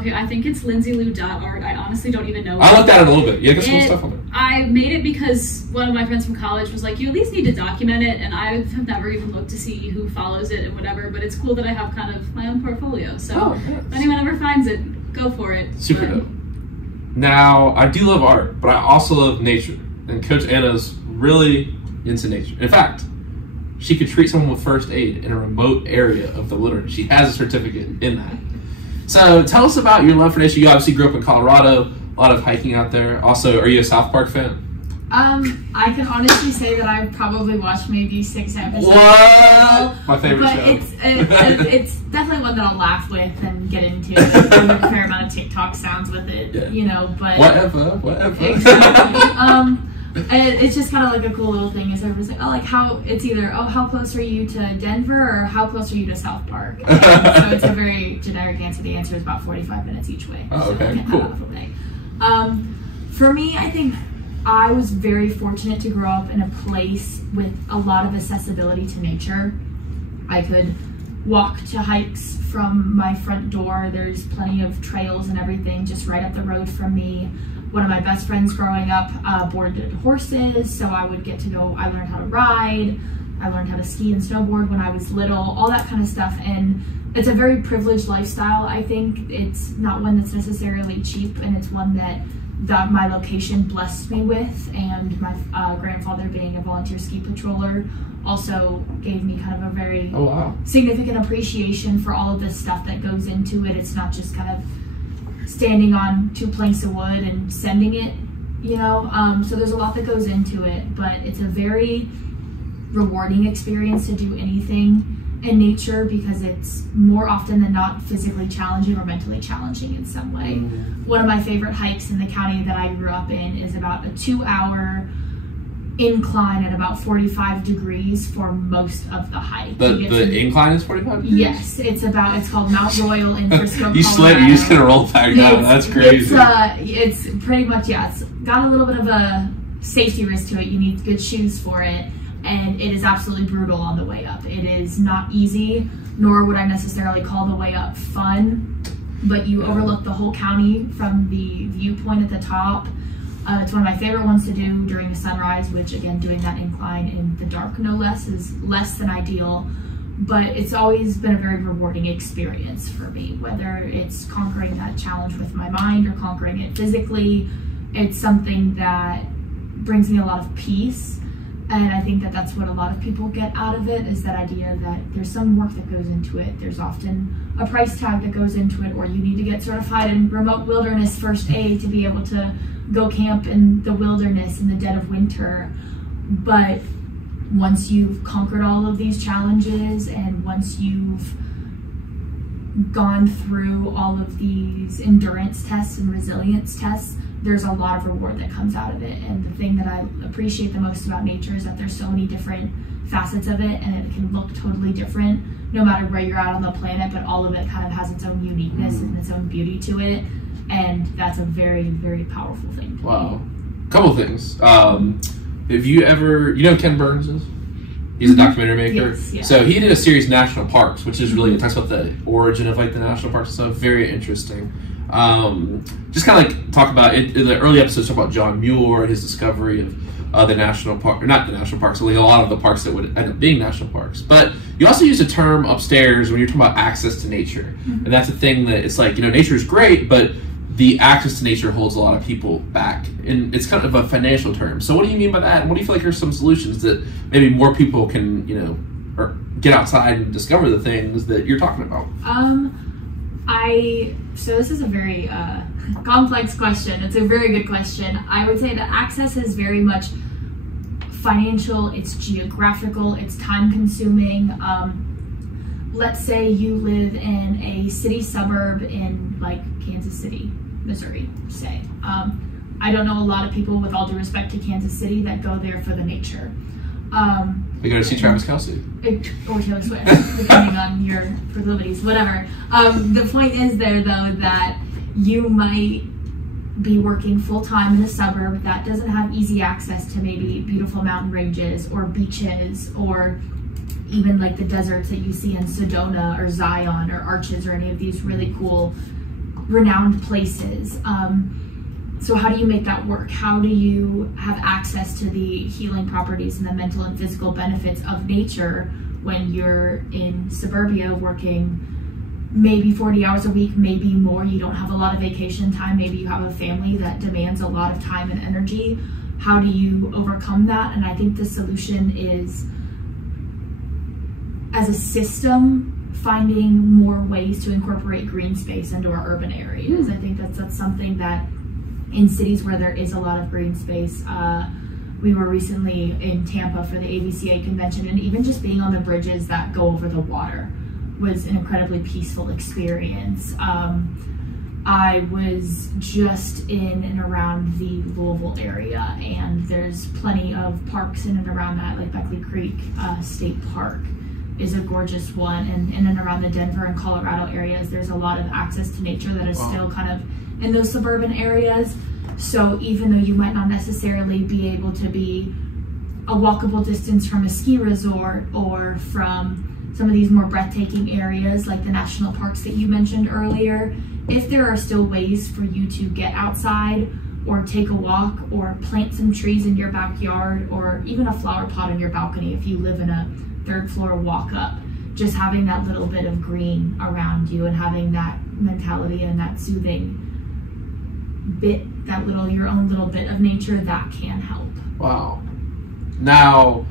okay, I think it's lindsaylou.art. I honestly don't even know. I looked at it a little bit. Yeah, got some stuff on there. I made it because one of my friends from college was like, you at least need to document it, and I have never even looked to see who follows it and whatever, but it's cool that I have kind of my own portfolio. So if anyone ever finds it, go for it. Super dope. Now, I do love art, but I also love nature. And Coach Anna's really into nature. In fact, she could treat someone with first aid in a remote area of the wilderness. She has a certificate in that. So tell us about your love for nature. You obviously grew up in Colorado, a lot of hiking out there. Also, are you a South Park fan? I can honestly say that I've probably watched maybe 6 episodes. What? My favorite show. It's definitely one that I'll laugh with and get into. There's a fair amount of TikTok sounds with it, you know, but... Whatever. Exactly. It's just kind of like a cool little thing. Is everyone's like, oh, like how it's either, oh, how close are you to Denver or how close are you to South Park? And so it's a very generic answer. The answer is about 45 minutes each way. Oh, okay, so cool. Out of the way. For me, I think I was very fortunate to grow up in a place with a lot of accessibility to nature. I could walk to hikes from my front door. There's plenty of trails and everything just right up the road from me. One of my best friends growing up boarded horses, so I would get to go, I learned how to ride, I learned how to ski and snowboard when I was little, all that kind of stuff, and it's a very privileged lifestyle. I think it's not one that's necessarily cheap, and it's one that my location blessed me with, and my grandfather being a volunteer ski patroller also gave me kind of a very significant appreciation for all of this stuff that goes into it. It's not just kind of standing on 2 planks of wood and sending it, you know, so there's a lot that goes into it, but it's a very rewarding experience to do anything in nature because it's more often than not physically challenging or mentally challenging in some way. One of my favorite hikes in the county that I grew up in is about a 2-hour incline at about 45 degrees for most of the hike. The incline is 45 degrees? Yes, it's called Mount Royal in Frisco, Colorado. You just kind of roll back down. That's crazy. It's pretty much, it's got a little bit of a safety risk to it. You need good shoes for it, and it is absolutely brutal on the way up. It is not easy, nor would I necessarily call the way up fun, but you overlook the whole county from the viewpoint at the top. It's one of my favorite ones to do during the sunrise, which again, doing that incline in the dark no less is less than ideal, but it's always been a very rewarding experience for me, whether it's conquering that challenge with my mind or conquering it physically. It's something that brings me a lot of peace, and I think that that's what a lot of people get out of it, is that idea that there's some work that goes into it. There's often a price tag that goes into it, or you need to get certified in remote wilderness first aid to be able to go camp in the wilderness in the dead of winter. But once you've conquered all of these challenges, and once you've gone through all of these endurance tests and resilience tests, there's a lot of reward that comes out of it. And the thing that I appreciate the most about nature is that there's so many different facets of it, and it can look totally different no matter where you're at on the planet, but all of it kind of has its own uniqueness and its own beauty to it. And that's a very, very powerful thing to me. Couple things. If you ever, you know who Ken Burns is? He's a documentary maker. Yes, yeah. So he did a series, National Parks, which is really, it talks about the origin of like the national parks and stuff. Very interesting. Just kind of like talk about it. In the early episodes, talk about John Muir and his discovery of the national park, or not the national parks, only a lot of the parks that would end up being national parks. But you also use a term upstairs when you're talking about access to nature. And that's a thing that it's like, you know, nature is great, but the access to nature holds a lot of people back, and it's kind of a financial term. So what do you mean by that? And what do you feel like are some solutions that maybe more people can, you know, or get outside and discover the things that you're talking about? So this is a very complex question. It's a very good question. I would say that access is very much financial, it's geographical, it's time consuming. Let's say you live in a city suburb in like Kansas City, Missouri, say. I don't know a lot of people, with all due respect to Kansas City, that go there for the nature. We go to see Travis Kelce. Or Taylor Swift, depending on your proclivities, whatever. The point is there, though, that you might be working full-time in a suburb that doesn't have easy access to maybe beautiful mountain ranges or beaches or even like the deserts that you see in Sedona or Zion or Arches or any of these really cool, renowned places. So how do you make that work? How do you have access to the healing properties and the mental and physical benefits of nature when you're in suburbia working maybe 40 hours a week, maybe more? You don't have a lot of vacation time. Maybe you have a family that demands a lot of time and energy. How do you overcome that? And I think the solution is, as a system, finding more ways to incorporate green space into our urban areas. I think that's something that in cities where there is a lot of green space, we were recently in Tampa for the ABCA convention, and even just being on the bridges that go over the water was an incredibly peaceful experience. I was just in and around the Louisville area, and there's plenty of parks in and around that, like Beckley Creek State Park is a gorgeous one, and in and around the Denver and Colorado areas, there's a lot of access to nature that is still kind of in those suburban areas. So even though you might not necessarily be able to be a walkable distance from a ski resort or from some of these more breathtaking areas like the national parks that you mentioned earlier, if there are still ways for you to get outside or take a walk or plant some trees in your backyard or even a flower pot on your balcony if you live in a third floor walk up, just having that little bit of green around you and having that mentality and that soothing bit, that little, your own little bit of nature, that can help. Wow. Now,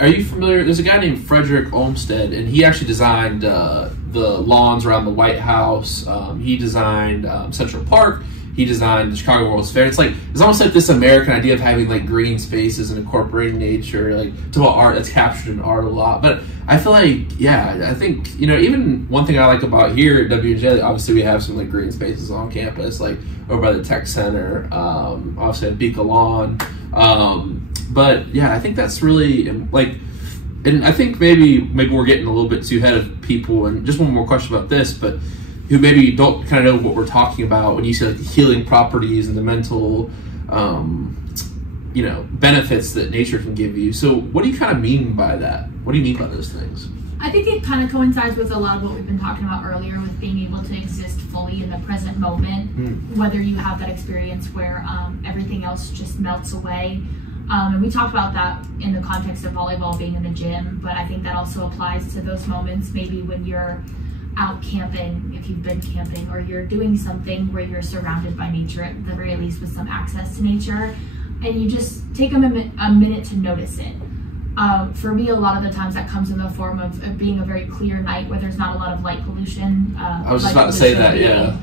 are you familiar? There's a guy named Frederick Olmsted, and he actually designed the lawns around the White House. He designed Central Park. He designed the Chicago World's Fair. It's almost like this American idea of having like green spaces and incorporating nature, like to about art that's captured in art a lot. But I feel like, yeah, I think, you know, even one thing I like about here at WJ, obviously we have some like green spaces on campus, like over by the Tech Center, obviously at Beacon Lawn. But yeah, I think that's really like, and I think maybe we're getting a little bit too ahead of people. And just one more question about this, but who maybe don't kind of know what we're talking about when you say like the healing properties and the mental, you know, benefits that nature can give you. So what do you kind of mean by that? What do you mean by those things? I think it kind of coincides with a lot of what we've been talking about earlier with being able to exist fully in the present moment, whether you have that experience where everything else just melts away. And we talked about that in the context of volleyball being in the gym, but I think that also applies to those moments maybe when you're out camping, if you've been camping, or you're doing something where you're surrounded by nature, at the very least with some access to nature, and you just take a minute to notice it. For me, a lot of the times that comes in the form of being a very clear night where there's not a lot of light pollution. I was just about to say that, yeah.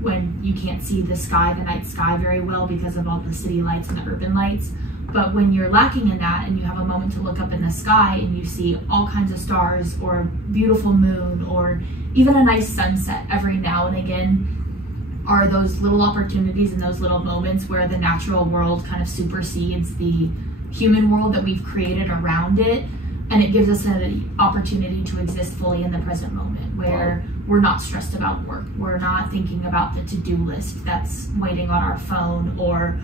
When you can't see the sky, the night sky very well because of all the city lights and the urban lights. But when you're lacking in that and you have a moment to look up in the sky and you see all kinds of stars or a beautiful moon or even a nice sunset every now and again, are those little opportunities and those little moments where the natural world kind of supersedes the human world that we've created around it, and it gives us an opportunity to exist fully in the present moment where we're not stressed about work, we're not thinking about the to-do list that's waiting on our phone or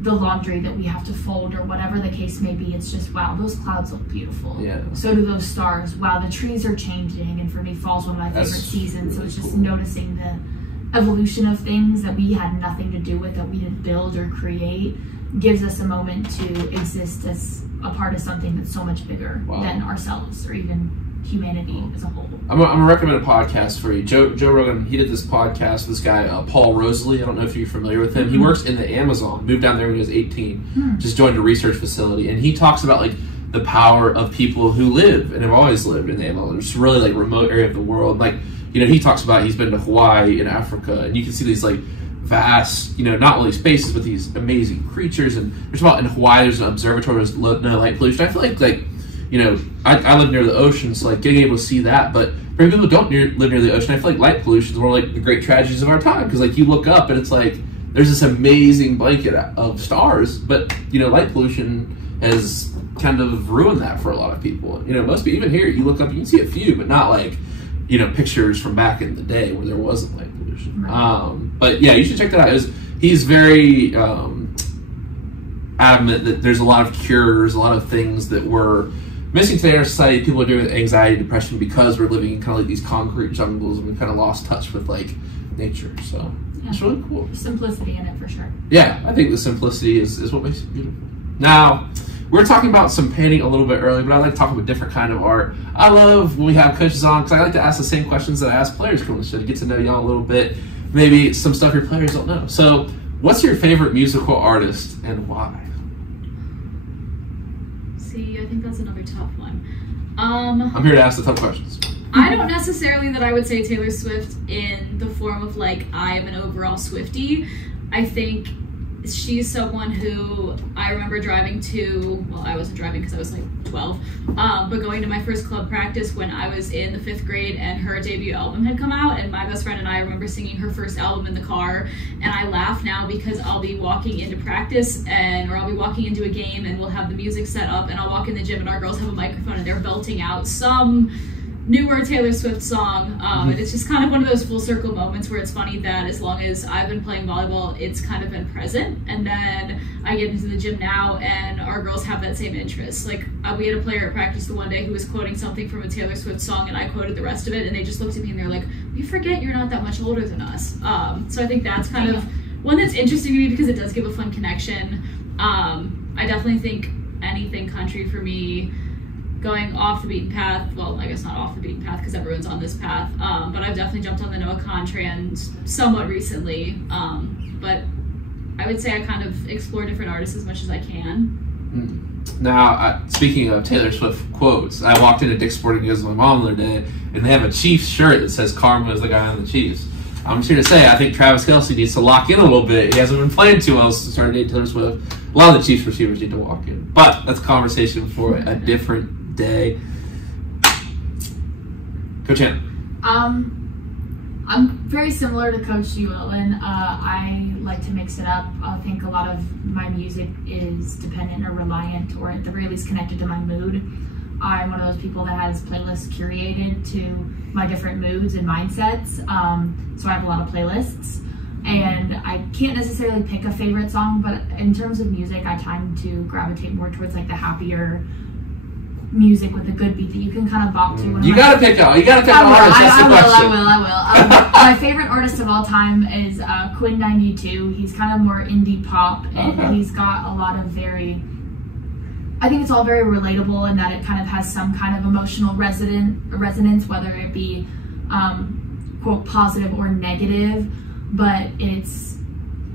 the laundry that we have to fold or whatever the case may be. It's just, wow, those clouds look beautiful. Yeah. So do those stars. Wow, the trees are changing, and for me, fall's one of my favorite seasons. So it's just noticing the evolution of things that we had nothing to do with, that we didn't build or create, gives us a moment to exist as a part of something that's so much bigger than ourselves or even humanity as a whole. I'm gonna recommend a podcast for you. Joe Rogan, he did this podcast with this guy, Paul Rosalie. I don't know if you're familiar with him. He works in the Amazon, moved down there when he was 18, just joined a research facility, and he talks about like the power of people who live and have always lived in the Amazon, just really like remote area of the world. Like, you know, he talks about he's been to Hawaii and Africa, and you can see these like vast, you know, not only spaces, but these amazing creatures. And there's about in Hawaii, there's an observatory, there's no light pollution. I feel like, you know, I live near the ocean, so like getting able to see that. But for people who don't live near the ocean, I feel like light pollution is one of like the great tragedies of our time, because like you look up and it's like there's this amazing blanket of stars, but you know, light pollution has kind of ruined that for a lot of people. You know, most people, even here, you look up, you can see a few, but not like, you know, pictures from back in the day where there wasn't light pollution. Right. But yeah, you should check that out. He's very adamant that there's a lot of cures, a lot of things that we're missing today in our society. People are doing with anxiety, depression, because we're living in kind of like these concrete jungles and we've kind of lost touch with like nature. So it's really cool. Simplicity in it for sure. Yeah, I think the simplicity is what makes it beautiful. Now, we were talking about some painting a little bit earlier, but I like to talk about a different kind of art. I love when we have coaches on because I like to ask the same questions that I ask players coming to the show to get to know y'all a little bit. Maybe some stuff your players don't know. So, what's your favorite musical artist and why? See, I think that's another tough one. I'm here to ask the tough questions. I don't necessarily that I would say Taylor Swift in the form of like I am an overall Swiftie. I think she's someone who I remember driving to, well, I wasn't driving because I was like 12, but going to my first club practice when I was in the 5th grade and her debut album had come out, and my best friend and I remember singing her first album in the car, and I laugh now because I'll be walking into practice or I'll be walking into a game and we'll have the music set up and I'll walk in the gym and our girls have a microphone and they're belting out some newer Taylor Swift song, and it's just kind of one of those full circle moments where it's funny that as long as I've been playing volleyball, it's kind of been present, and then I get into the gym now and our girls have that same interest. Like we had a player at practice the one day who was quoting something from a Taylor Swift song and I quoted the rest of it, and they just looked at me and they're like, we forget you're not that much older than us. So I think that's kind of one that's interesting to me because it does give a fun connection. I definitely think anything country for me, going off the beaten path, well, I guess not off the beaten path because everyone's on this path, but I've definitely jumped on the Noah Kahn trend somewhat recently, but I would say I kind of explore different artists as much as I can. Now, speaking of Taylor Swift quotes, I walked into Dick's Sporting Goods with my mom the other day, and they have a Chiefs shirt that says Karma is the guy on the Chiefs. I'm just here to say, I think Travis Kelce needs to lock in a little bit. He hasn't been playing too well since starting to date Taylor Swift. A lot of the Chiefs receivers need to walk in. But that's a conversation for a different day. Coach Ann. I'm very similar to Coach Llewellyn. I like to mix it up. I think a lot of my music is dependent or reliant, or at the very least connected to my mood. I'm one of those people that has playlists curated to my different moods and mindsets. So I have a lot of playlists, and I can't necessarily pick a favorite song, but in terms of music, I tend to gravitate more towards like the happier music with a good beat that you can kind of bop to. You gotta pick an artist. I will. My favorite artist of all time is Quinn 92. He's kind of more indie pop, and he's got a lot of I think it's all very relatable in that it kind of has some kind of emotional resonance, whether it be quote positive or negative, but it's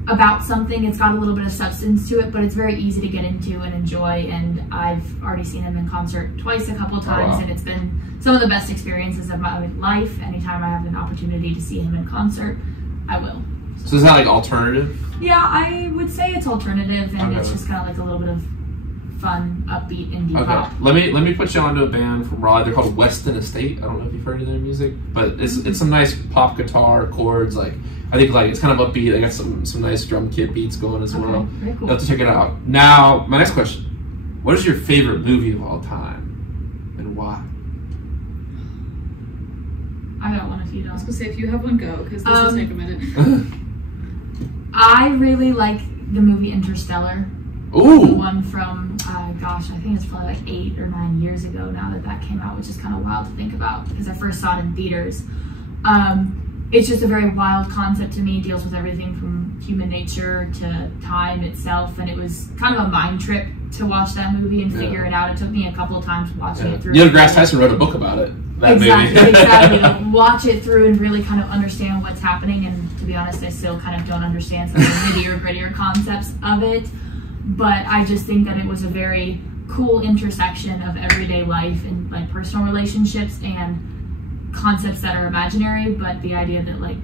about something. It's got a little bit of substance to it, but it's very easy to get into and enjoy, and I've already seen him in concert twice, a couple times, and it's been some of the best experiences of my life. Anytime I have an opportunity to see him in concert, I will. So is that like alternative? Yeah, I would say it's alternative, and it's just kind of like a little bit of fun, upbeat indie pop. Let me put you onto a band from Raleigh. They're called Weston Estate. I don't know if you've heard of their music, but it's some nice pop guitar chords. Like I think like it's kind of upbeat. They got some nice drum kit beats going as well. Very cool. You'll have to check it out. Now, my next question: what is your favorite movie of all time, and why? I got one if you don't. I was gonna say if you have one, go because this will take a minute. I really like the movie Interstellar. Ooh. The one from, I think it's probably like 8 or 9 years ago now that came out, which is kind of wild to think about because I first saw it in theaters. It's just a very wild concept to me. It deals with everything from human nature to time itself, and it was kind of a mind trip to watch that movie and figure it out. It took me a couple of times watching it through. Neil deGrasse Tyson wrote a book about it. Exactly. To watch it through and really kind of understand what's happening, and to be honest, I still kind of don't understand some of the nittier, grittier concepts of it. But I just think that it was a very cool intersection of everyday life and like personal relationships and concepts that are imaginary, but the idea that like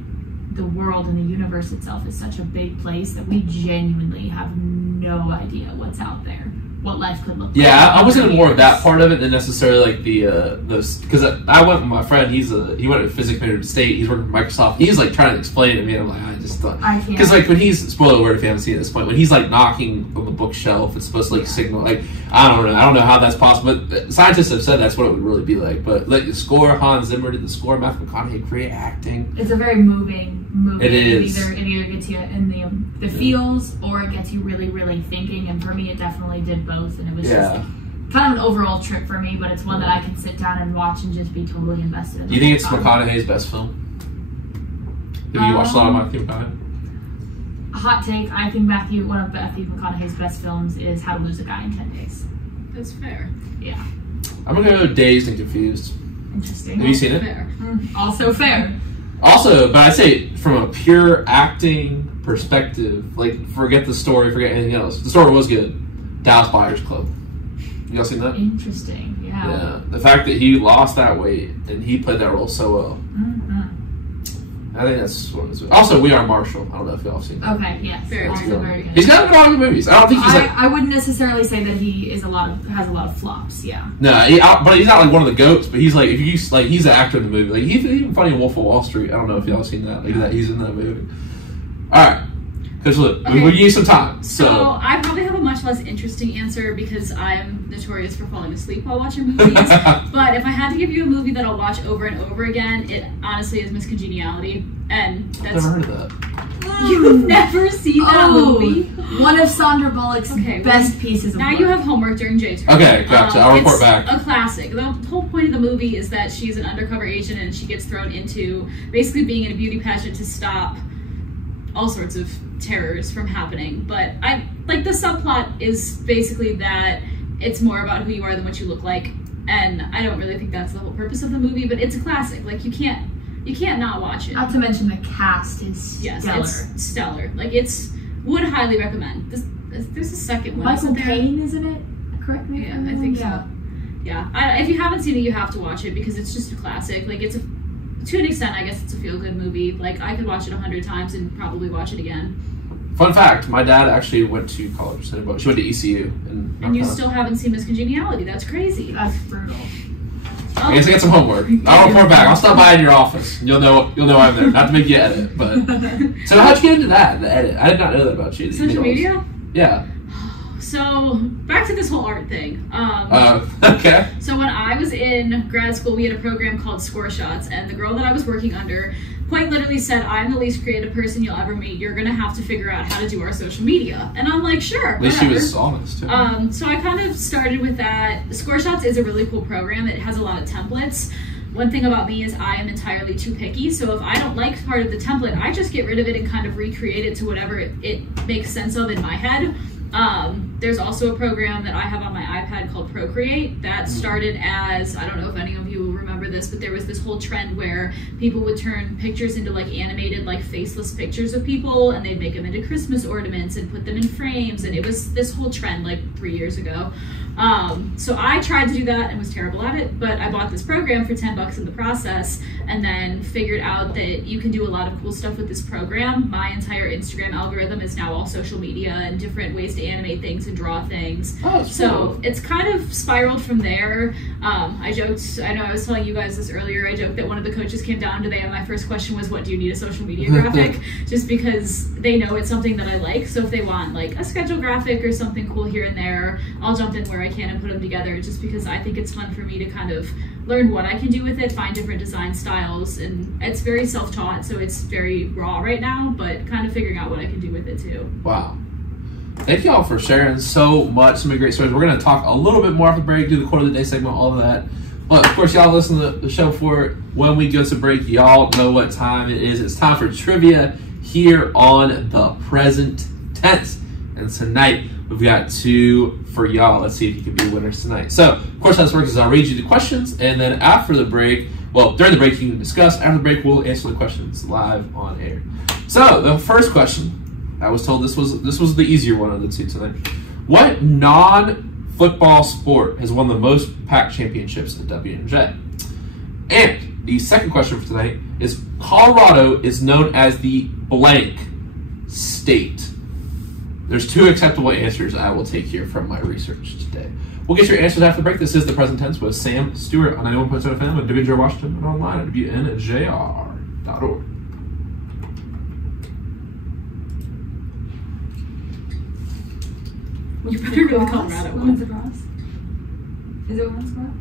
the world and the universe itself is such a big place that we genuinely have no idea what's out there. what life could look like. Yeah, I was into more of that part of it than necessarily like those, because I went with my friend. He went to physics major at State. He's working for Microsoft. He's like trying to explain it to me. And I'm like, I just thought, I can't. because like when he's, spoiler alert if you haven't seen it at this point, when he's like knocking on the bookshelf, it's supposed to like signal, like I don't know how that's possible. But scientists have said that's what it would really be like. But like the score, Hans Zimmer did the score, Matthew McConaughey, great acting. It's a very moving movie. It is. It either gets you in the feels or it gets you really, really thinking. And for me, it definitely did both. And it was just kind of an overall trip for me. But it's one that I can sit down and watch and just be totally invested in. Do you think it's McConaughey's best film? Have you watched a lot of Matthew McConaughey? Hot take. I think one of Matthew McConaughey's best films is How to Lose a Guy in 10 Days. That's fair. Yeah. I'm gonna go Dazed and Confused. Interesting. Have you seen it? Fair. Also fair. Also, but I say from a pure acting perspective, like forget the story, forget anything else. The story was good. Dallas Buyers Club. Y'all seen that? Interesting. Yeah. Yeah. The fact that he lost that weight and he played that role so well. I think that's what it was. Also, We Are Marshall. I don't know if y'all have seen that. Okay. Yes. Very good. He's got a lot of good movies. I don't think he's like. I wouldn't necessarily say that he has a lot of flops. Yeah. No, but he's not like one of the goats. But he's like, if you like, he's an actor in the movie. Like he's even funny in Wolf of Wall Street. I don't know if y'all have seen that. Like that, he's in that movie. All right, because look, we need some time. So I probably have a much less interesting answer because I'm notorious for falling asleep while watching movies. But if I had to give you a movie that I'll watch over and over again, it honestly is Miss Congeniality, and that's. I've never heard of that. You've never seen that movie? One of Sandra Bullock's best pieces of now work. you have homework during J's turn. Okay, gotcha. I'll report back. It's a classic. The whole point of the movie is that she's an undercover agent and she gets thrown into basically being in a beauty pageant to stop all sorts of terrors from happening. But I like the subplot is basically that it's more about who you are than what you look like. And I don't really think that's the whole purpose of the movie, but it's a classic. Like you can't not watch it. Not to mention the cast is stellar. It's stellar. Like would highly recommend. There's a second one. Michael Caine, isn't it? Correct me. Yeah, I think so. Yeah, if you haven't seen it, you have to watch it because it's just a classic. Like to an extent, I guess it's a feel-good movie. Like I could watch it 100 times and probably watch it again. Fun fact: my dad actually went to college. She went to ECU, and you still haven't seen Miss Congeniality. That's crazy. That's brutal. I guess I got some homework. I'll report back. I'll stop by in your office. You'll know I'm there. Not to make you edit, but so how'd you get into that? The edit. I did not know that about you. Social media. Yeah. So back to this whole art thing. Okay. So when I was in grad school, we had a program called Score Shots, and the girl that I was working under quite literally said, "I'm the least creative person you'll ever meet. You're gonna have to figure out how to do our social media." And I'm like, sure. At least she was honest too. So I kind of started with that. Score Shots is a really cool program. It has a lot of templates. One thing about me is I am entirely too picky, so if I don't like part of the template, I just get rid of it and kind of recreate it to whatever it makes sense of in my head. There's also a program that I have on my iPad called Procreate that started as, I don't know if any of you will remember this, but there was this whole trend where people would turn pictures into like animated, like faceless pictures of people, and they'd make them into Christmas ornaments and put them in frames, and it was this whole trend like 3 years ago. So I tried to do that and was terrible at it, but I bought this program for $10 in the process and then figured out that you can do a lot of cool stuff with this program. My entire Instagram algorithm is now all social media and different ways to animate things and draw things. Oh, so cool. It's kind of spiraled from there. I joked, I know I was telling you guys this earlier, I joked that one of the coaches came down today and my first question was, what do you need a social media graphic? Just because they know it's something that I like. So if they want like a schedule graphic or something cool here and there, I'll jump in where I can and put them together, just because I think it's fun for me to kind of learn what I can do with it, find different design styles, and it's very self-taught, so it's very raw right now, but kind of figuring out what I can do with it too. Wow. Thank y'all for sharing so much, so many great stories. We're going to talk a little bit more after the break, do the quote of the day segment, all of that. But of course, y'all listen to the show for it. When we go to break, y'all know what time it is. It's time for trivia here on the Present Tense. And tonight, we've got two for y'all. Let's see if you can be winners tonight. So, of course, how this works is I'll read you the questions, and then after the break, well, during the break, you can discuss. After the break, we'll answer the questions live on air. So, the first question, I was told this was the easier one of the two tonight. What non-football sport has won the most PAC championships at WNJ? And the second question for tonight is Colorado is known as the blank state. There's 2 acceptable answers I will take here from my research today. We'll get your answers after the break. This is the Present Tense with Sam Stewart on 91.7 FM at WNJR Washington and online at WNJR.org. You better go to the Colorado one. Women's lacrosse? Is it women's lacrosse?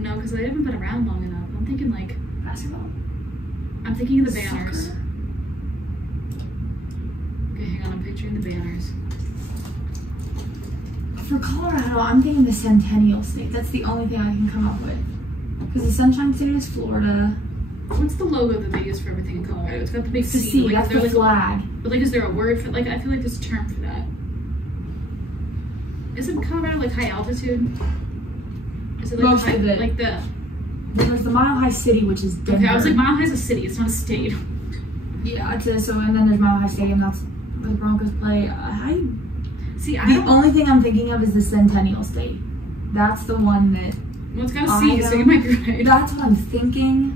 No, because they haven't been around long enough. I'm thinking like Basketball? I'm thinking of the banners. Soccer? Okay, hang on, I'm picturing the banners. For Colorado, I'm thinking the Centennial State. That's the only thing I can come up with. Because the Sunshine State is Florida. What's the logo that they use for everything in Colorado? It's got the big It's the C. C, Like, that's is there, the like, flag. But like, is there a word for like? I feel like there's a term for that. Isn't Colorado like high altitude? Is it like Most the high, of it. like the? Then there's the Mile High City, which is Denver. Okay, I was like, Mile High's a city. It's not a state. Yeah, and then there's Mile High Stadium. That's where the Broncos play. See, I The don't. only thing I'm thinking of is the Centennial State. That's the one that. Well, it's got a C, so you might be right. That's what I'm thinking.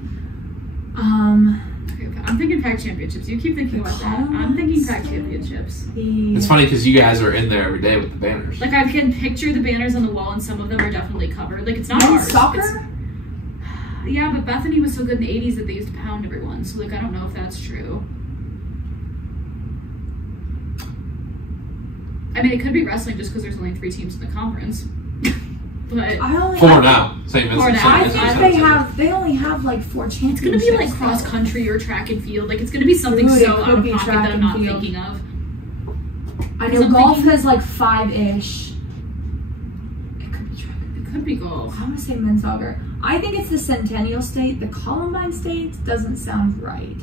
Okay, I'm thinking Pac championships. You keep thinking about that. I'm thinking Pac championships. It's funny because you guys are in there every day with the banners. Like I can picture the banners on the wall, and some of them are definitely covered. Like it's not Men's ours. soccer? Yeah, but Bethany was so good in the 80s that they used to pound everyone. So like I don't know if that's true. I mean, it could be wrestling just because there's only 3 teams in the conference. But 4 now. St. Vincent. Four now. I think they only have like 4 championships. it's gonna be like cross country or track and field. Like it's gonna be something Ooh, it so could out of be pocket track that I'm and not field. thinking of. I Because know I'm golf thinking- has like 5-ish. It could be track. It could be golf. I want to say men's soccer. I think it's the Centennial State. The Columbine State doesn't sound right.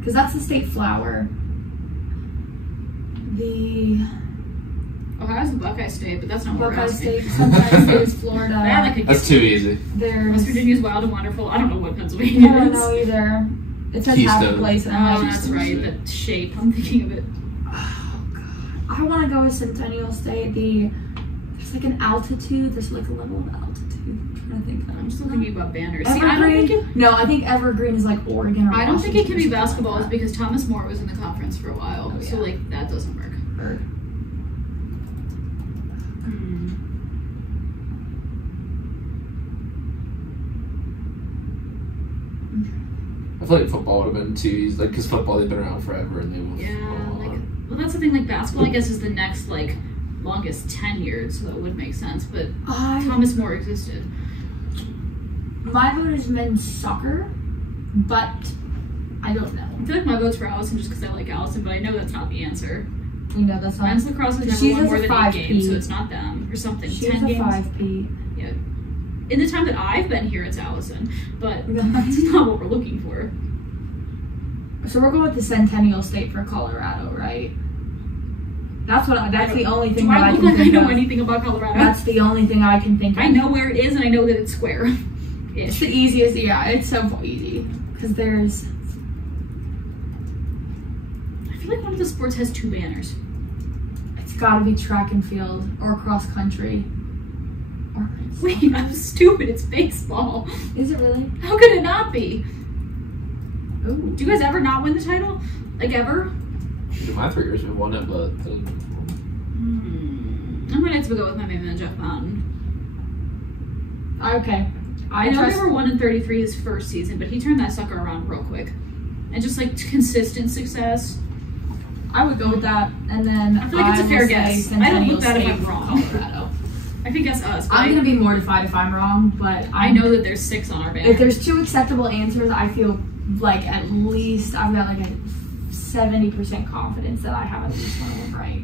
Because that's the state flower. Ohio's the Buckeye State, but that's not what we're Buckeye asking. State, Sunshine State is Florida. Yeah, they could That's get- too easy. There's. West Virginia's Wild and Wonderful. I don't know what I Pennsylvania don't is. know either. It says Keystone. half a place. Oh, And that's right. The shape. I'm thinking of it. Oh, God. I want to go with Centennial State. There's like an altitude. There's like a level of altitude. I'm trying to think. I'm still thinking about banners. See, I don't Evergreen? think it. No, I think Evergreen is like Oregon or I don't think it can be Washington or something basketball, like is because Thomas More was in the conference for a while, Oh, so yeah. like that doesn't work. that. Or- I feel like football would have been too easy, like because football they've been around forever and they will. Yeah, like well, that's the thing. Like basketball, I guess is the next like longest tenured, so that would make sense. But Thomas More existed. My vote is men's soccer, but I don't know. I feel like my vote's for Allison just because I like Allison, but I know that's not the answer. You know, that's not. Men's lacrosse has never She won has more a than 5P. 8 games, so it's not them or something. She's 10 a games. 5P. Yeah. In the time that I've been here, it's Allison, but that's not what we're looking for. So we're going with the Centennial State for Colorado, right? That's the only thing Do that I I look can like I think know of. anything about Colorado? That's the only thing I can think of. I know where it is, and I know that it's square. It's the easiest. Yeah, it's so easy because there's. I feel like one of the sports has 2 banners. It's got to be track and field or cross country. Or Wait, I'm stupid. It's baseball. is it really? How could it not be? Ooh. Do you guys ever not win the title? Like ever? In my 3 years we won it, but I'm gonna have to go with my main man, Jeff Mountain. Okay. I know they were 1-33 his first season, but he turned that sucker around real quick. And just like consistent success. I would go with that, and then I feel like it's a fair will guess. say I don't Centennial look bad if State I'm for wrong. Colorado. I could guess us. But I'm gonna be mortified if I'm wrong, but I know that there's 6 on our banner. if there's 2 acceptable answers, I feel like at least I've got like a 70% confidence that I have at least one of them right.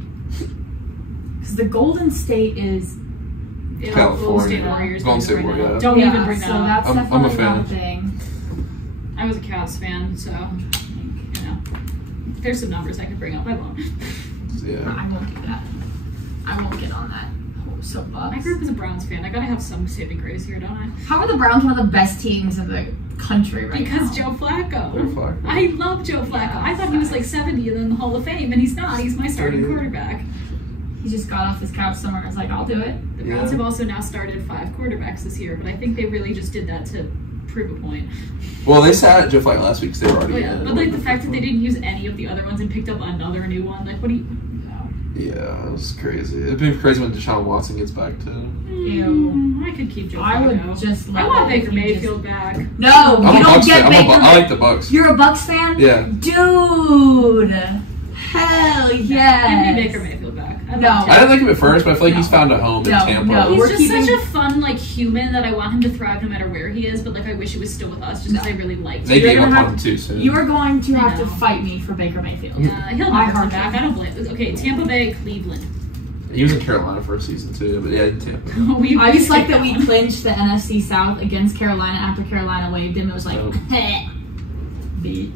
Because the Golden State is. Yeah, California. Golden State Warriors. Golden State right now. Warriors, yeah. Don't even bring that so up. that's I'm a definitely fan. not a thing. I was a Cavs fan, so you know, there's some numbers I could bring up. I won't. yeah. I won't do that. I won't get on that whole soapbox. I grew up as a Browns fan. I gotta have some saving grace here, don't I? How are the Browns one of the best teams in the country right Because now? Joe Flacco. Joe Flacco. I love Joe Flacco. I thought he was like 70 and in the Hall of Fame, and he's not. He's my starting quarterback. He just got off his couch somewhere and was like, I'll do it. The Browns have also now started 5 quarterbacks this year, but I think they really just did that to prove a point. Well, they sat Joe Flight last week because they were already Yeah, but like the fact that they didn't use any of the other ones and picked up another new one, like what do you? Yeah, it was crazy. It'd be crazy when Deshaun Watson gets back too. Ew. I could keep Joe. I would Flacco. just I love want it if Baker you Mayfield back. No, I'm you a don't Bucks get fan. Baker. I like the Bucks. You're a Bucks fan? Yeah. Dude. Hell yes. Give me Baker Mayfield back. No. I didn't like him at first, but I feel like he's found a home in No, Tampa. no. He's We're just keeping- such a fun, like, human that I want him to thrive no matter where he is, but, like, I wish he was still with us just because I really liked They him. gave You're up gonna on him too soon. You are going to have I to know. fight me for Baker Mayfield. He'll I never heart come back. him. I don't blame him. Okay, Tampa Bay, Cleveland. He was in Carolina for a season too, but yeah, in Tampa. I just like that we clinched the NFC South against Carolina after Carolina waved him. It was like, Oh. heh. Beat.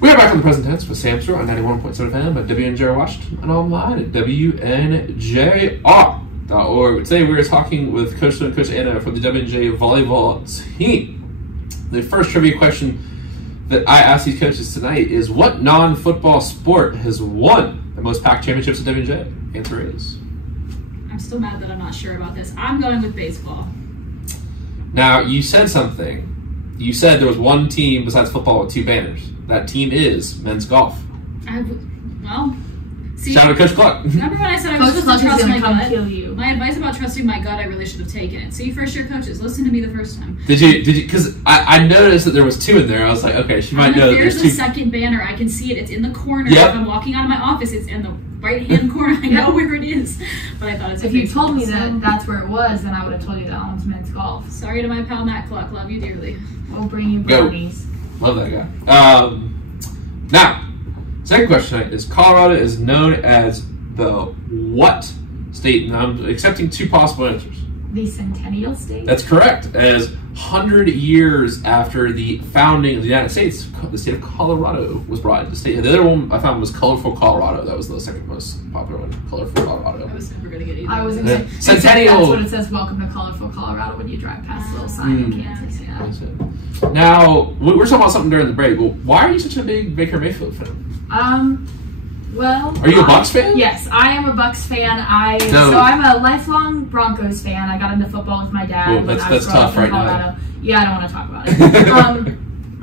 We are back on the present tense with Samster on 91.7 FM at WNJR Washington and online at WNJR.org. Today we are talking with Coach Lou and Coach Anna from the WNJ volleyball team. The first trivia question that I asked these coaches tonight is, what non-football sport has won the most PAC championships at WNJ? Answer is... I'm still mad that I'm not sure about this. I'm going with baseball. Now, you said something. You said there was one team besides football with two banners. That team is men's golf. Well, see, Shout out to Coach Clark. remember when I said I was Coach supposed to Clutch is trust my going to come gut? kill you. My advice about trusting my gut, I really should have taken it. See, first year coaches, listen to me the first time. Did you, because I noticed that there was two in there. I was like, okay, she might And know that there's there's the two. second banner. I can see it. It's in the corner. Yep. If I'm walking out of my office, it's in the right-hand corner. I know where it is. But I thought it's If you baseball, told me so- that that's where it was, then I would have told you that one's men's golf. Sorry to my pal Matt Cluck. Love you dearly. We'll bring you Go. brownies. Love that guy. Now, second question tonight is, Colorado is known as the what state? And I'm accepting two possible answers. The Centennial State? That's correct. As 100 years after the founding of the United States, the state of Colorado was brought into state. The other one I found was Colorful Colorado. That was the second most popular one. Colorful Colorado. I was never going to get either. I was of gonna those. say, Centennial. That's what it says, welcome to colorful Colorado when you drive past the little sign in Kansas. Yeah. That's it. Now, we were talking about something during the break. Well, why are you such a big Baker Mayfield fan? Well, Are you a Bucks fan? Yes, I am a Bucks fan. No. So I'm a lifelong Broncos fan. I got into football with my dad Cool, when that's- I was that's growing tough up in right now. Colorado. Yeah, I don't want to talk about it.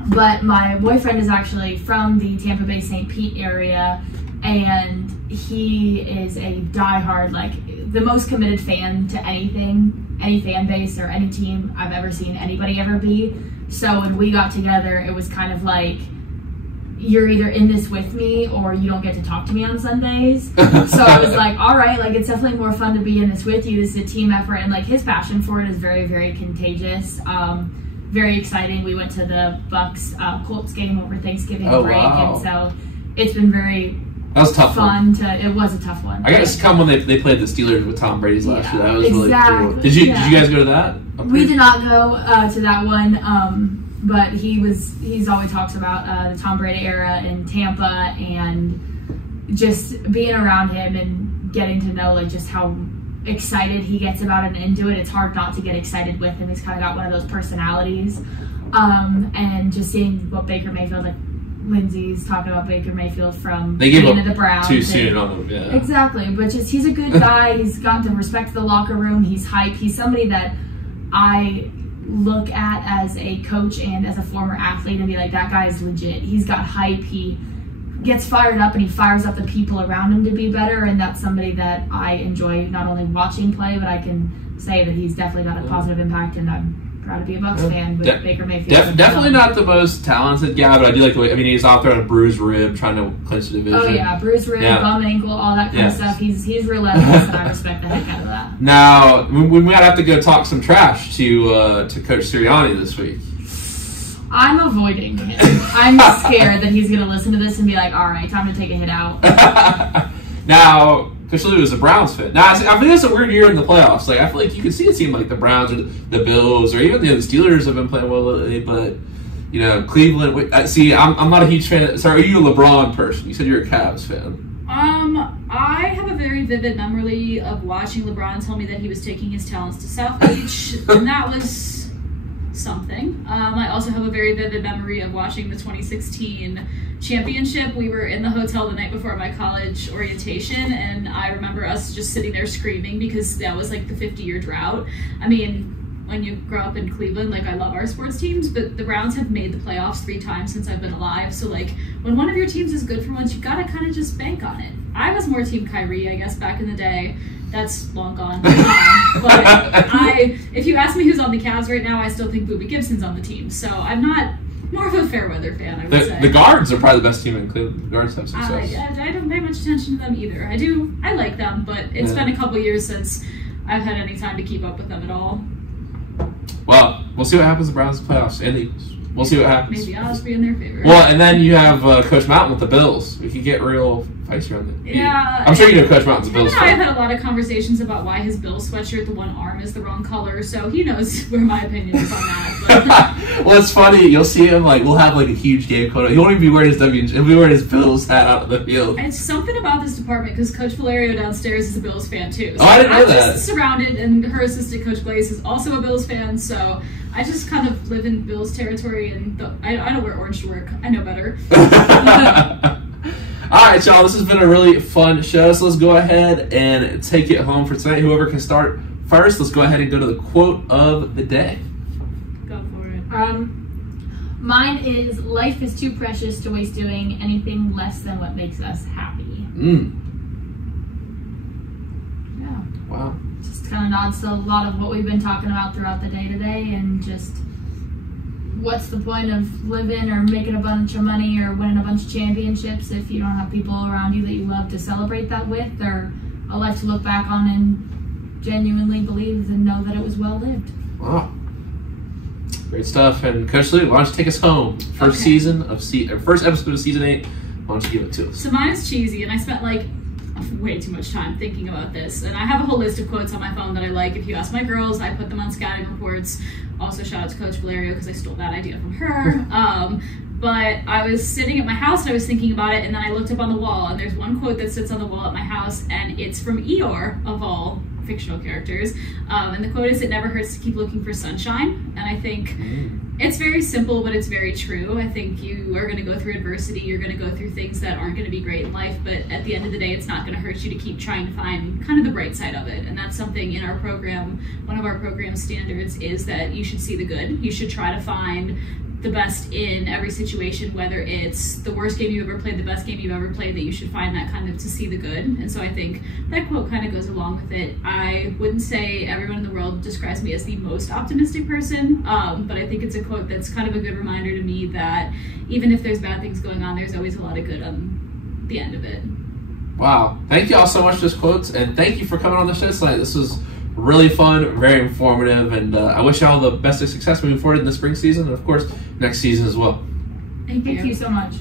But my boyfriend is actually from the Tampa Bay St. Pete area, and he is a diehard, like the most committed fan to anything, any fan base or any team I've ever seen anybody ever be. So when we got together, it was kind of like, you're either in this with me or you don't get to talk to me on Sundays. So I was like, all right, like it's definitely more fun to be in this with you. This is a team effort, and like his passion for it is very, very contagious. Very exciting. We went to the Bucks Colts game over Thanksgiving break, wow. and so it's been very That was a tough one. fun. It was a tough one. I got to come when they played the Steelers with Tom Brady's last Yeah, year. That was really cool. exactly, Did you yeah. guys go to that? We did not go to that one, but he's always talks about the Tom Brady era in Tampa, and just being around him and getting to know like just how excited he gets about it and into it. It's hard not to get excited with him. He's kind of got one of those personalities, and just seeing what Baker Mayfield, like Lindsay's talking about Baker Mayfield from They gave being up to the Browns too and- soon on them. Yeah. Exactly, but just he's a good guy. He's got the respect of the locker room. He's hype. He's somebody that I look at as a coach and as a former athlete and be like, that guy is legit. He's got hype. He gets fired up and he fires up the people around him to be better, and that's somebody that I enjoy not only watching play, but I can say that he's definitely got a positive impact, and I'm proud to be a Bucks fan with Baker Mayfield. Definitely not the most talented guy, but I do like the way. I mean, he's out there on a bruised rib trying to clinch the division. Oh yeah, bruised rib, Yeah. bum ankle, all that kind of stuff. He's relentless, and I respect the heck out of that. Now we might have to go talk some trash to Coach Sirianni this week. I'm avoiding him. I'm scared that he's going to listen to this and be like, all right, time to take a hit out. Now, Coach Lou is a Browns fan. Now, I think it's a weird year in the playoffs. Like, I feel like you can see a team like the Browns or the Bills or even the Steelers have been playing well lately, but, you know, Cleveland. See, I'm not a huge fan. Sorry, are you a LeBron person? You said you're a Cavs fan. I have a very vivid memory of watching LeBron tell me that he was taking his talents to South Beach, and that was something. I also have a very vivid memory of watching the 2016 championship, we were in the hotel the night before my college orientation, and I remember us just sitting there screaming because that was like the 50-year drought. I mean, when you grow up in Cleveland, like, I love our sports teams, but the Browns have made the playoffs 3 times since I've been alive. So, like, when one of your teams is good for once, you gotta kind of just bank on it. I was more Team Kyrie, I guess, back in the day. That's long gone. But if you ask me who's on the Cavs right now, I still think Boobie Gibson's on the team. So I'm not more of a fair weather fan, I would say. The guards are probably the best team in Cleveland. The guards have success. I don't pay much attention to them either. I like them, but it's been a couple years since I've had any time to keep up with them at all. Well, we'll see what happens in the Browns playoffs and the Eagles. We'll see what happens. Maybe odds be in their favor. Well, and then you have Coach Mountain with the Bills. We could get real feisty on it. Yeah. I'm sure you know Coach Mountain's a Bills fan. I've had a lot of conversations about why his Bills sweatshirt, the one arm, is the wrong color, so he knows where my opinion is on that. But. Well, it's funny. You'll see him, like, we'll have, like, a huge game coat on. He won't even be wearing his he'll be wearing his Bills hat out of the field. And it's something about this department, because Coach Valerio downstairs is a Bills fan, too. So I didn't know that. I'm just surrounded, and her assistant, Coach Glaze, is also a Bills fan, so I just kind of live in Bills territory, and I don't wear orange to work. I know better. All right, y'all. This has been a really fun show, so let's go ahead and take it home for tonight. Whoever can start first, let's go ahead and go to the quote of the day. Go for it. Mine is, life is too precious to waste doing anything less than what makes us happy. Yeah. Wow. Just kind of nods to a lot of what we've been talking about throughout the day today, and just what's the point of living or making a bunch of money or winning a bunch of championships if you don't have people around you that you love to celebrate that with, or a life to look back on and genuinely believe and know that it was well lived. Wow. Great stuff. And Coach Lou, why don't you take us home? First episode of season 8. Why don't you give it to us? So mine is cheesy, and I spent like way too much time thinking about this. And I have a whole list of quotes on my phone that I like. If you ask my girls, I put them on scouting reports. Also, shout out to Coach Valerio because I stole that idea from her. But I was sitting at my house and I was thinking about it, and then I looked up on the wall, and there's one quote that sits on the wall at my house, and it's from Eeyore, of all fictional characters. And the quote is, "It never hurts to keep looking for sunshine." And I think it's very simple, but it's very true. I think you are going to go through adversity. You're going to go through things that aren't going to be great in life, but at the end of the day, it's not going to hurt you to keep trying to find kind of the bright side of it. And that's something in our program. One of our program standards is that you should see the good. You should try to find the best in every situation, whether it's the worst game you've ever played, the best game you've ever played, that you should find that kind of to see the good. And so I think that quote kind of goes along with it. I wouldn't say everyone in the world describes me as the most optimistic person, but I think it's a quote that's kind of a good reminder to me that even if there's bad things going on, there's always a lot of good on the end of it. Wow. Thank you all so much for those quotes, and thank you for coming on the show tonight. This was really fun, very informative, and I wish you all the best of success moving forward in the spring season, and of course, next season as well. Thank you so much.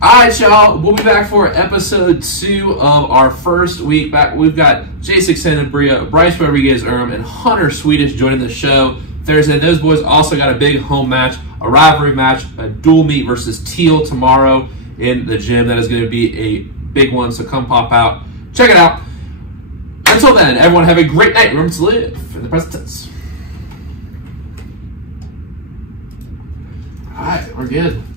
All right, y'all. We'll be back for episode 2 of our first week back. We've got Jason Sanabria, Bryce Rodriguez-Erm, and Hunter Swedish joining the show Thursday. Those boys also got a big home match, a rivalry match, a dual meet versus Teal tomorrow in the gym. That is going to be a big one, so come pop out. Check it out. Until then, everyone have a great night. Remember to live in the present tense. All right, we're good.